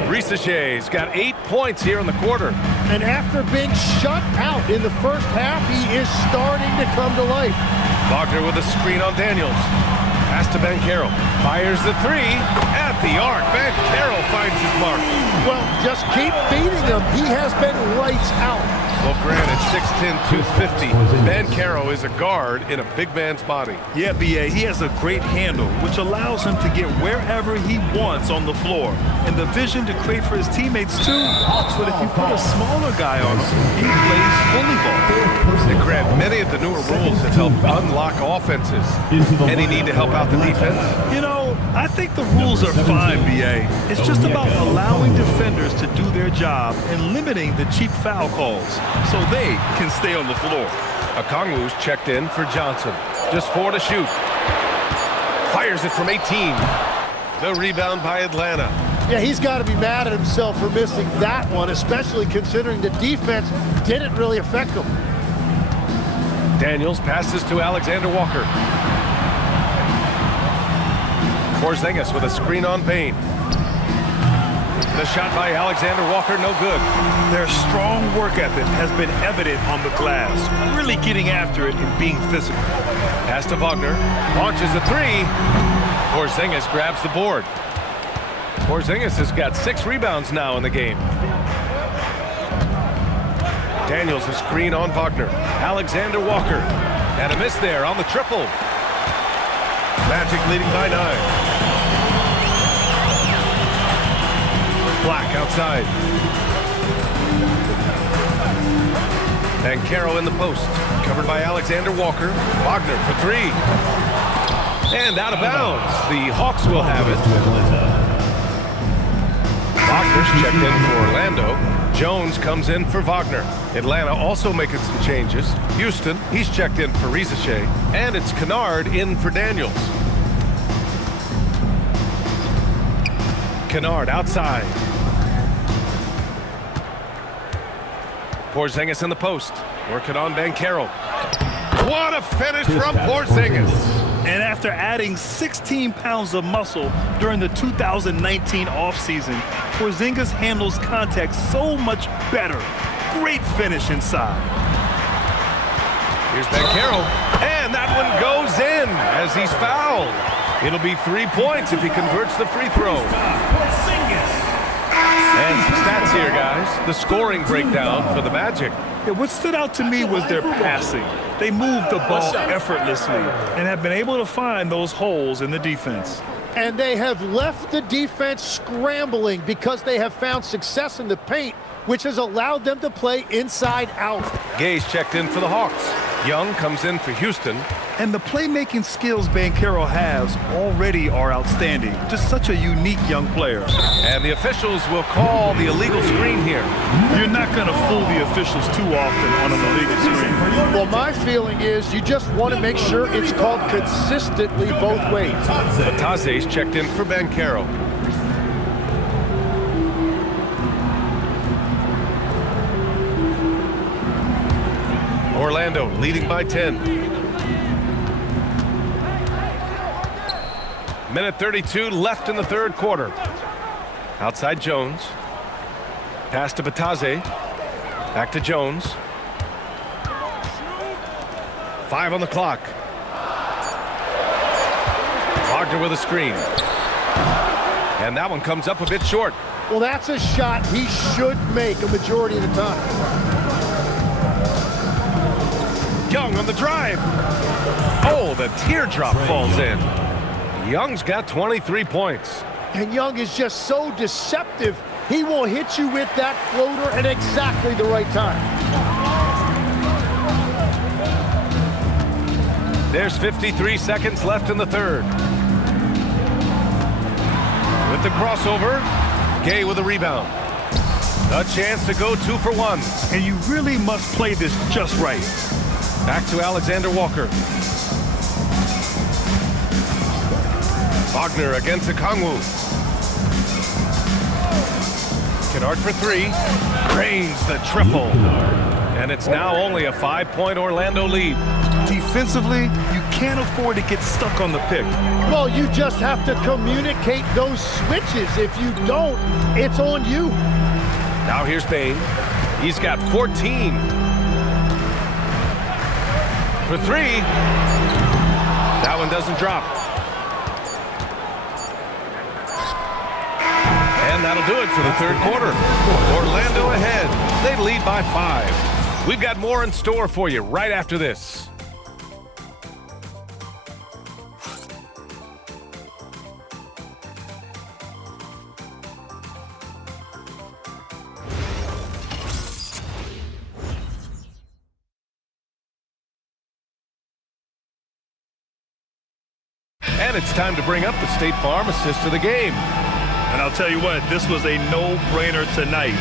Risacher's got 8 points here in the quarter. And after being shut out in the first half, he is starting to come to life. Wagner with a screen on Daniels. Pass to Banchero. Fires the 3 at the arc. Banchero finds his mark. Well, just keep feeding him. He has been lights out. Well, granted, 6'10", 250. Banchero is a guard in a big man's body. Yeah, B.A., he has a great handle, which allows him to get wherever he wants on the floor. And the vision to create for his teammates, too. But if you put a smaller guy on him, he plays bully ball. And Grant, many of the newer rules have helped unlock offenses. Any need to help out the defense? You know, I think the rules are fine, B.A. It's just about allowing defenders to do their job and limiting the cheap foul calls so they can stay on the floor. Okongwu's checked in for Johnson. Just 4 to shoot. Fires it from 18. The rebound by Atlanta. Yeah, he's got to be mad at himself for missing that one, especially considering the defense didn't really affect him. Daniels passes to Alexander Walker. Porzingis with a screen on Bane. The shot by Alexander Walker, no good. Their strong work ethic has been evident on the glass, really getting after it and being physical. Pass to Wagner, launches a 3. Porzingis grabs the board. Porzingis has got 6 rebounds now in the game. Daniels a screen on Wagner. Alexander Walker, and a miss there on the triple. Magic leading by 9. Black outside. Banchero in the post. Covered by Alexander Walker. Wagner for 3. And out of bounds. The Hawks will have it. Wagner's checked in for Orlando. Jones comes in for Wagner. Atlanta also making some changes. Houston, he's checked in for Risache. And it's Kennard in for Daniels. Kennard outside. Porzingis in the post, working on Banchero. What a finish from Porzingis! And after adding 16 pounds of muscle during the 2019 offseason, Porzingis handles contact so much better. Great finish inside. Here's Banchero, and that one goes in as he's fouled. It'll be 3 points if he converts the free throw. And some stats here, guys. The scoring breakdown for the Magic. Yeah, what stood out to me was their passing. They moved the ball effortlessly and have been able to find those holes in the defense. And they have left the defense scrambling because they have found success in the paint, which has allowed them to play inside out. Gay's checked in for the Hawks. Young comes in for Houston. And the playmaking skills Banchero has already are outstanding. Just such a unique young player. And the officials will call the illegal screen here. You're not going to fool the officials too often on an illegal screen. Well, my feeling is you just want to make sure it's called consistently both ways. Bataze's checked in for Banchero. Orlando leading by 10. Minute 32 left in the third quarter. Outside Jones. Pass to Bataze. Back to Jones. 5 on the clock. Wagner with a screen. And that one comes up a bit short. Well, that's a shot he should make a majority of the time. Young on the drive. Oh, the teardrop falls in. Young's got 23 points. And Young is just so deceptive. He will hit you with that floater at exactly the right time. There's 53 seconds left in the third. With the crossover, Gay with a rebound. A chance to go 2 for 1. And you really must play this just right. Back to Alexander Walker. Wagner against Okongwu. Kennard for 3. Cranes the triple. And it's now only a 5-point Orlando lead. Defensively, you can't afford to get stuck on the pick. Well, you just have to communicate those switches. If you don't, it's on you. Now here's Bane. He's got 14. For 3. That one doesn't drop. And that'll do it for the third quarter. Orlando ahead. They lead by 5. We've got more in store for you right after this. And it's time to bring up the State Farm assist of the game. And I'll tell you what, this was a no-brainer tonight.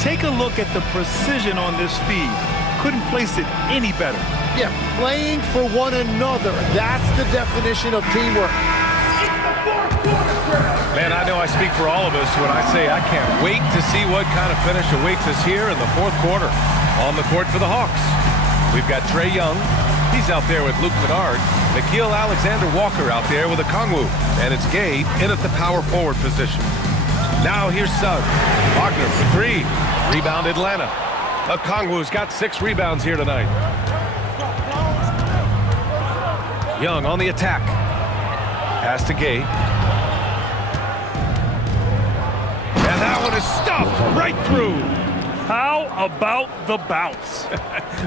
Take a look at the precision on this feed. Couldn't place it any better. Yeah, playing for one another. That's the definition of teamwork. Man, I know I speak for all of us when I say I can't wait to see what kind of finish awaits us here in the fourth quarter. On the court for the Hawks, we've got Trae Young. He's out there with Luke Kennard. Nickeil Alexander-Walker out there with Okongwu. And it's Gay in at the power forward position. Now here's Suggs. Wagner for three. Rebound Atlanta. Okongwu's got 6 rebounds here tonight. Young on the attack. Pass to Gay. And that one is stuffed right through. How about the bounce?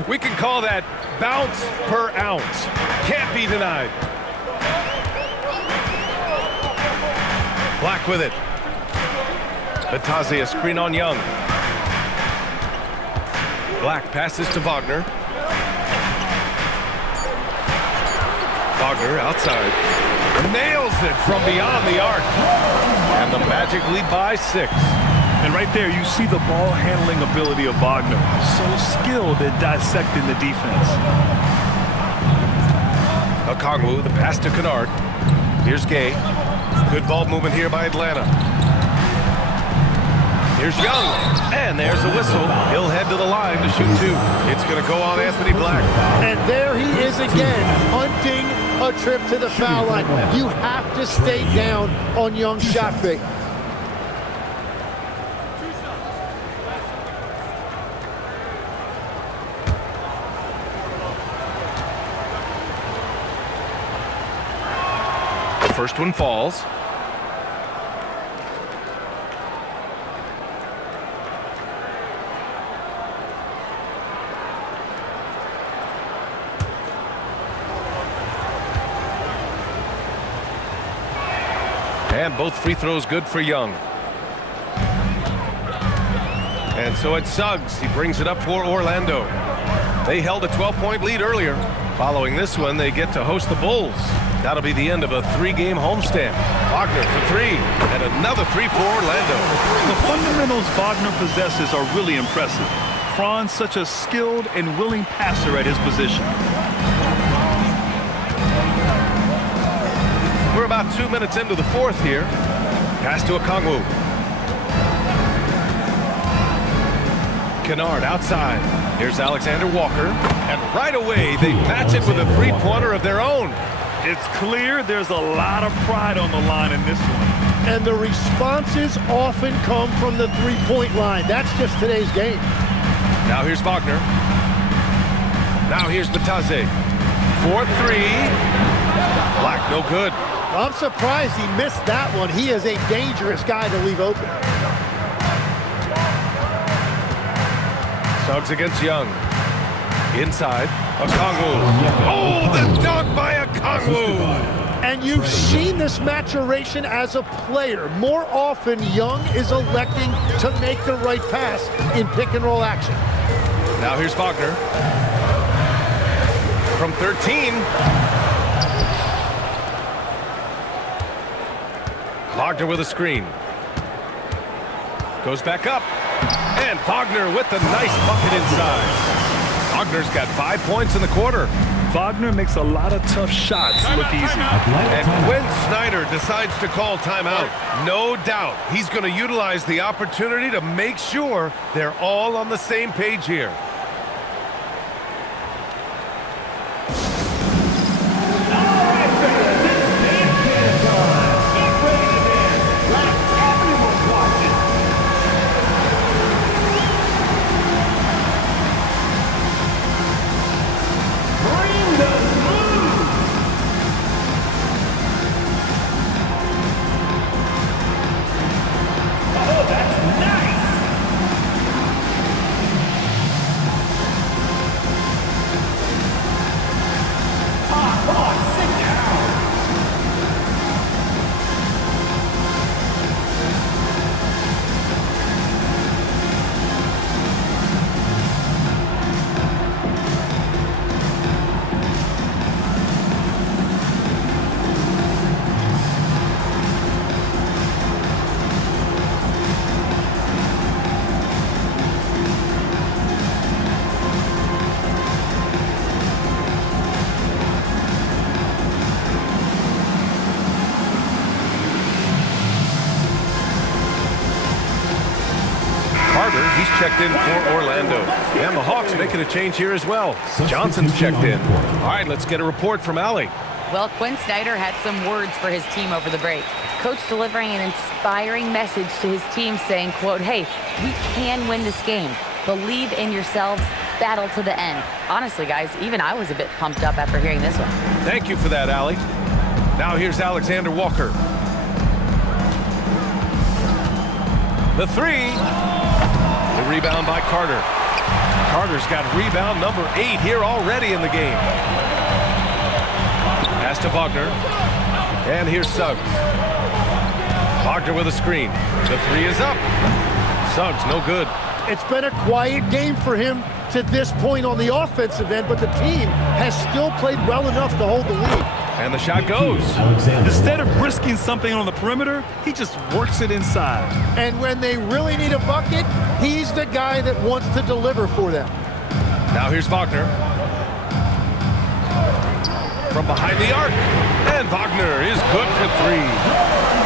We can call that bounce per ounce. Can't be denied. Black with it. Bataze, a screen on Young. Black passes to Wagner. Wagner outside. Nails it from beyond the arc. And the Magic lead by 6. And right there, you see the ball handling ability of Wagner. So skilled at dissecting the defense. Okongwu, the pass to Kennard. Here's Gay. Good ball movement here by Atlanta. Here's Young. And there's a whistle. He'll head to the line to shoot 2. It's going to go on Anthony Black. And there he is again, hunting a trip to the foul line. You have to stay down on Young's shot fake. First one falls. And both free throws good for Young. And so it's Suggs. He brings it up for Orlando. They held a 12-point lead earlier. Following this one, they get to host the Bulls. That'll be the end of a 3-game homestand. Wagner for 3, and another 3 for Orlando. The fundamentals Wagner possesses are really impressive. Franz, such a skilled and willing passer at his position. We're about 2 minutes into the fourth here. Pass to Okongwu. Kennard outside. Here's Alexander Walker. And right away, they match it with a three-pointer of their own. It's clear there's a lot of pride on the line in this one. And the responses often come from the three-point line. That's just today's game. Now here's Wagner. Now here's Bataze. 4-3. Black, no good. I'm surprised he missed that one. He is a dangerous guy to leave open. Suggs against Young. Inside. Okongwu. Oh, the dunk by Okongwu. And you've seen this maturation as a player. More often, Young is electing to make the right pass in pick-and-roll action. Now here's Wagner. From 13. Wagner with a screen. Goes back up. And Wagner with the nice bucket inside. Wagner's got 5 points in the quarter. Wagner makes a lot of tough shots look easy. And Quinn Snyder decides to call timeout. No doubt he's going to utilize the opportunity to make sure they're all on the same page here. in for Orlando. And the Hawks making a change here as well. Johnson's checked in. All right, let's get a report from Allie. Well, Quinn Snyder had some words for his team over the break. Coach delivering an inspiring message to his team saying, quote, hey, we can win this game. Believe in yourselves. Battle to the end. Honestly, guys, even I was a bit pumped up after hearing this one. Thank you for that, Allie. Now here's Alexander Walker. The three. The rebound by Carter. Carter's got rebound number 8 here already in the game. Pass to Wagner. And here's Suggs. Wagner with a screen. The three is up. Suggs, no good. It's been a quiet game for him to this point on the offensive end, but the team has still played well enough to hold the lead. And the shot goes. Instead of risking something on the perimeter, he just works it inside. And when they really need a bucket, he's the guy that wants to deliver for them. Now here's Wagner. From behind the arc. And Wagner is good for 3.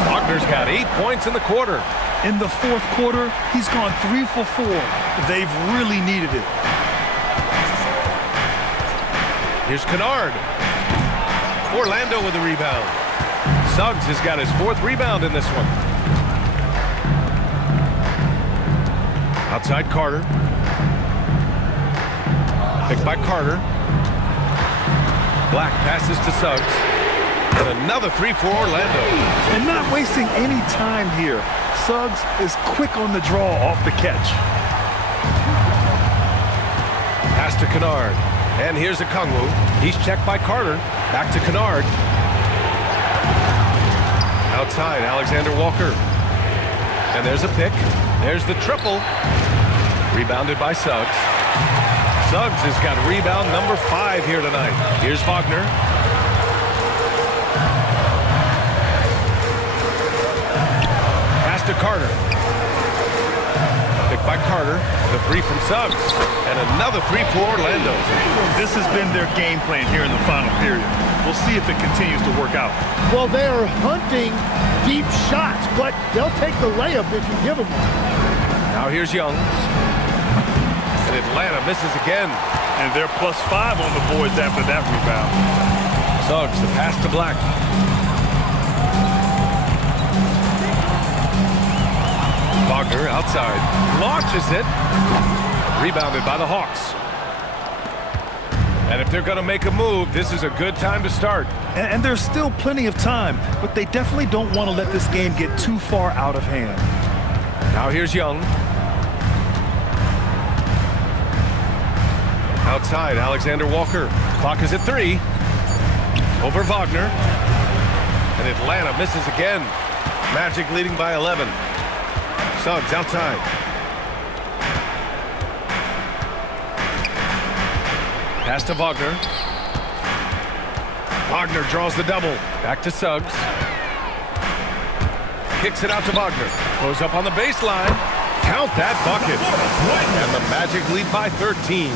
Wagner's got 8 points in the quarter. In the fourth quarter, he's gone 3 for 4. They've really needed it. Here's Kennard. Orlando with a rebound. Suggs has got his 4th rebound in this one. Outside Carter. Picked by Carter. Black passes to Suggs. And another 3 for Orlando. And not wasting any time here. Suggs is quick on the draw off the catch. Pass to Kennard. And here's Okongwu. He's checked by Carter. Back to Kennard. Outside, Alexander Walker. And there's a pick. There's the triple. Rebounded by Suggs. Suggs has got rebound number 5 here tonight. Here's Wagner. Pass to Carter. Picked by Carter. The 3 from Suggs. And another 3 for Orlando. This has been their game plan here in the final period. We'll see if it continues to work out. Well, they are hunting deep shots, but they'll take the layup if you give them one. Now here's Young. And Atlanta misses again. And they're +5 on the boards after that rebound. Suggs, the pass to Black. Wagner outside. Launches it. Rebounded by the Hawks. And if they're going to make a move, this is a good time to start. And there's still plenty of time, but they definitely don't want to let this game get too far out of hand. Now here's Young. Outside, Alexander Walker. Clock is at 3. Over Wagner. And Atlanta misses again. Magic leading by 11. Suggs outside. Pass to Wagner. Wagner draws the double. Back to Suggs. Kicks it out to Wagner. Goes up on the baseline. Count that bucket. And the Magic lead by 13.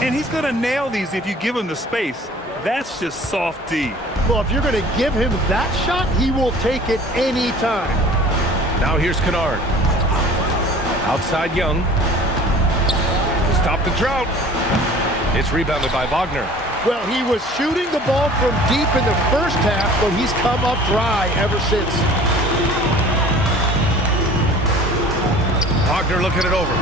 And he's going to nail these if you give him the space. That's just soft D. Well, if you're going to give him that shot, he will take it any time. Now here's Kennard. Outside Young. To stop the drought. It's rebounded by Wagner. Well, he was shooting the ball from deep in the first half, but he's come up dry ever since. Wagner looking it over.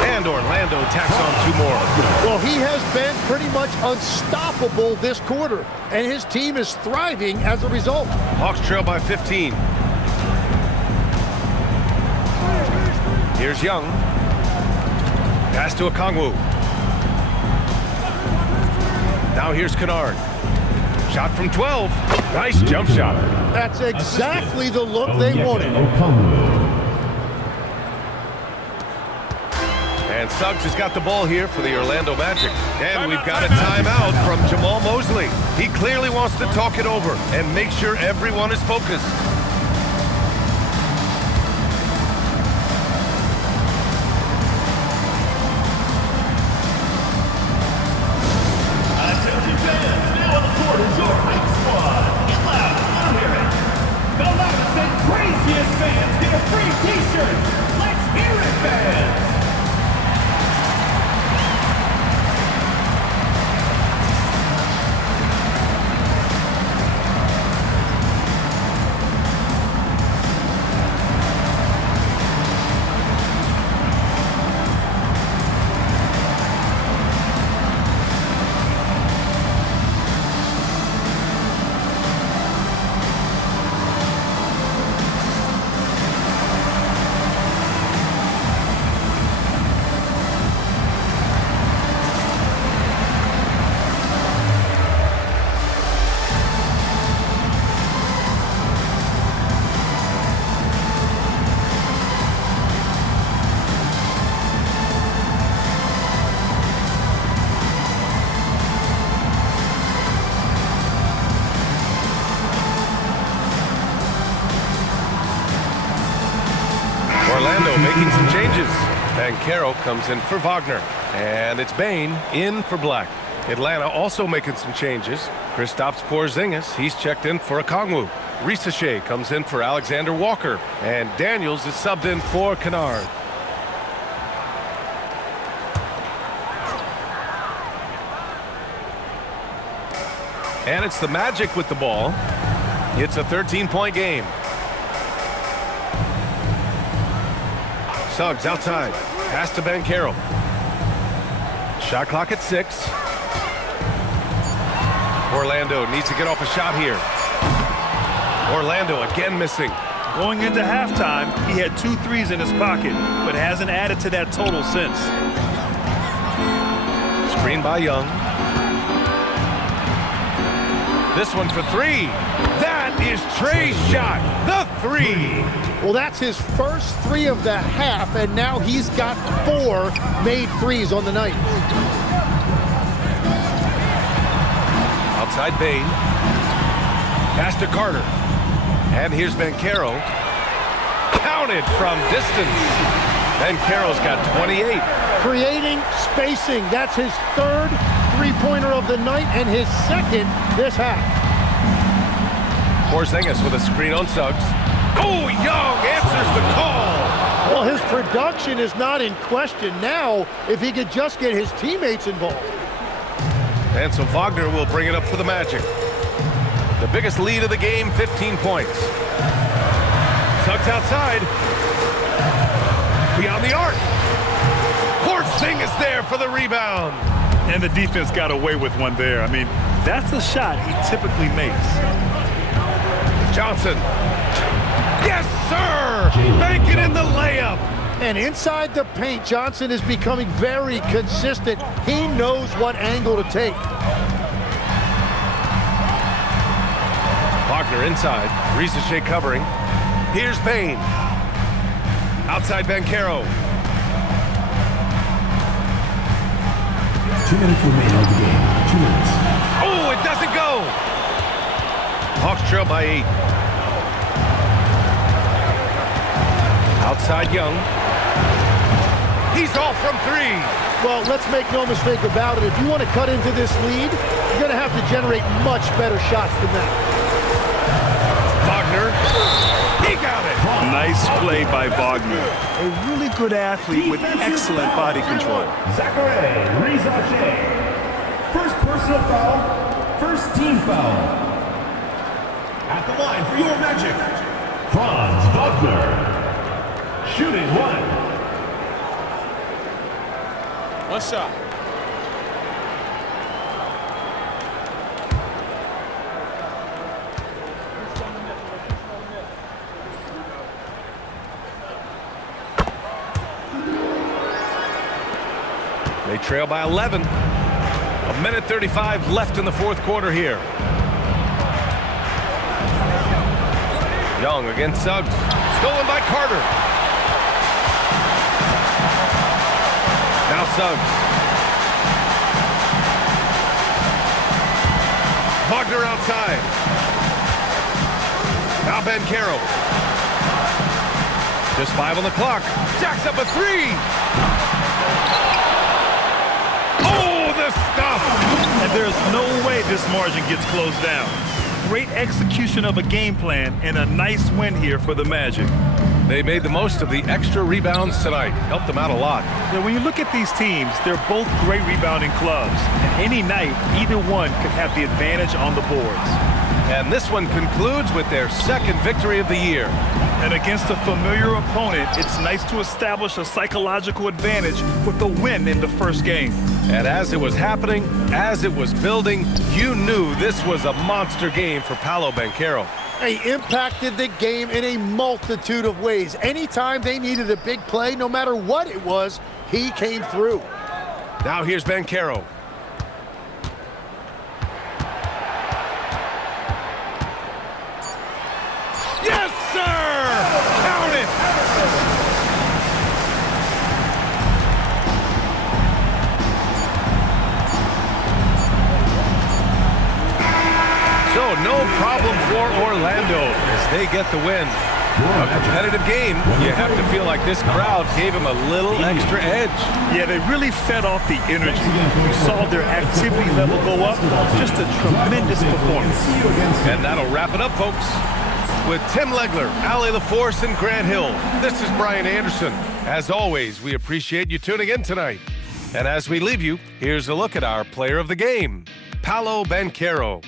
And Orlando tacks on 2 more. Well, he has been pretty much unstoppable this quarter, and his team is thriving as a result. Hawks trail by 15. Here's Young. Pass to Okongwu. Now here's Kennard. Shot from 12. Nice jump shot. That's exactly the look they wanted. And Suggs has got the ball here for the Orlando Magic. And we've got a timeout from Jamal Mosley. He clearly wants to talk it over and make sure everyone is focused. Attention fans, now on the court is your hype squad. Get loud, I'm hearing. The loudest and craziest fans get a free t-shirt. Let's hear it, fans. making some changes. Banchero comes in for Wagner. And it's Bane in for Black. Atlanta also making some changes. Kristaps Porzingis, he's checked in for Okongwu. Risache comes in for Alexander Walker. And Daniels is subbed in for Kennard. And it's the Magic with the ball. It's a 13-point game. Suggs outside. Pass to Banchero. Shot clock at 6. Orlando needs to get off a shot here. Orlando again missing. Going into halftime, he had 2 threes in his pocket, but hasn't added to that total since. Screen by Young. This one for 3. That is Trey's shot. The 3. Well, that's his first 3 of the half, and now he's got 4 made threes on the night. Outside Bane. Pass to Carter. And here's Banchero. Counted from distance. Banchero's got 28. Creating spacing. That's his 3rd three-pointer of the night and his 2nd this half. Porzingis with a screen on Suggs. Oh, Young answers the call. Well, his production is not in question now if he could just get his teammates involved. And so Wagner will bring it up for the Magic. The biggest lead of the game, 15 points. Suggs outside. Beyond the arc. Porzingis there for the rebound. And the defense got away with one there. I mean, that's a shot he typically makes. Johnson. Yes, sir! Banking in the layup. And inside the paint, Johnson is becoming very consistent. He knows what angle to take. Wagner inside. Risache covering. Here's Bane. Outside Banchero. 2 minutes remaining of the game. 2 minutes. Oh, it doesn't go! Hawks trail by 8. Outside Young. He's off from 3. Well, let's make no mistake about it. If you want to cut into this lead, you're going to have to generate much better shots than that. Wagner. He got it. Nice play by Wagner. A really good athlete with excellent body control. Zachary Risache. First personal foul, first team foul. At the line for your Magic, Franz Wagner. Shooting 1. One shot. They trail by 11. 1:35 left in the 4th quarter here. Young against Suggs. Stolen by Carter. Now Suggs. Wagner outside. Now Banchero. Just 5 on the clock. Jacks up a 3. Oh, the stuff! And there's no way this margin gets closed down. Great execution of a game plan and a nice win here for the Magic. They made the most of the extra rebounds tonight. Helped them out a lot. Now, when you look at these teams, they're both great rebounding clubs. And any night, either one could have the advantage on the boards. And this one concludes with their 2nd victory of the year. And against a familiar opponent, it's nice to establish a psychological advantage with the win in the first game. And as it was happening, as it was building, you knew this was a monster game for Paolo Banchero. He impacted the game in a multitude of ways. Anytime they needed a big play, no matter what it was, he came through. Now here's Banchero. Yes, sir! Count it! So no problem for Orlando as they get the win. A competitive game. You have to feel like this crowd gave him a little extra edge. Yeah, they really fed off the energy. You saw their activity level go up. Just a tremendous performance. And that'll wrap it up, folks. With Tim Legler, Allie LaForce, and Grant Hill, this is Brian Anderson. As always, we appreciate you tuning in tonight. And as we leave you, here's a look at our player of the game, Paolo Banchero.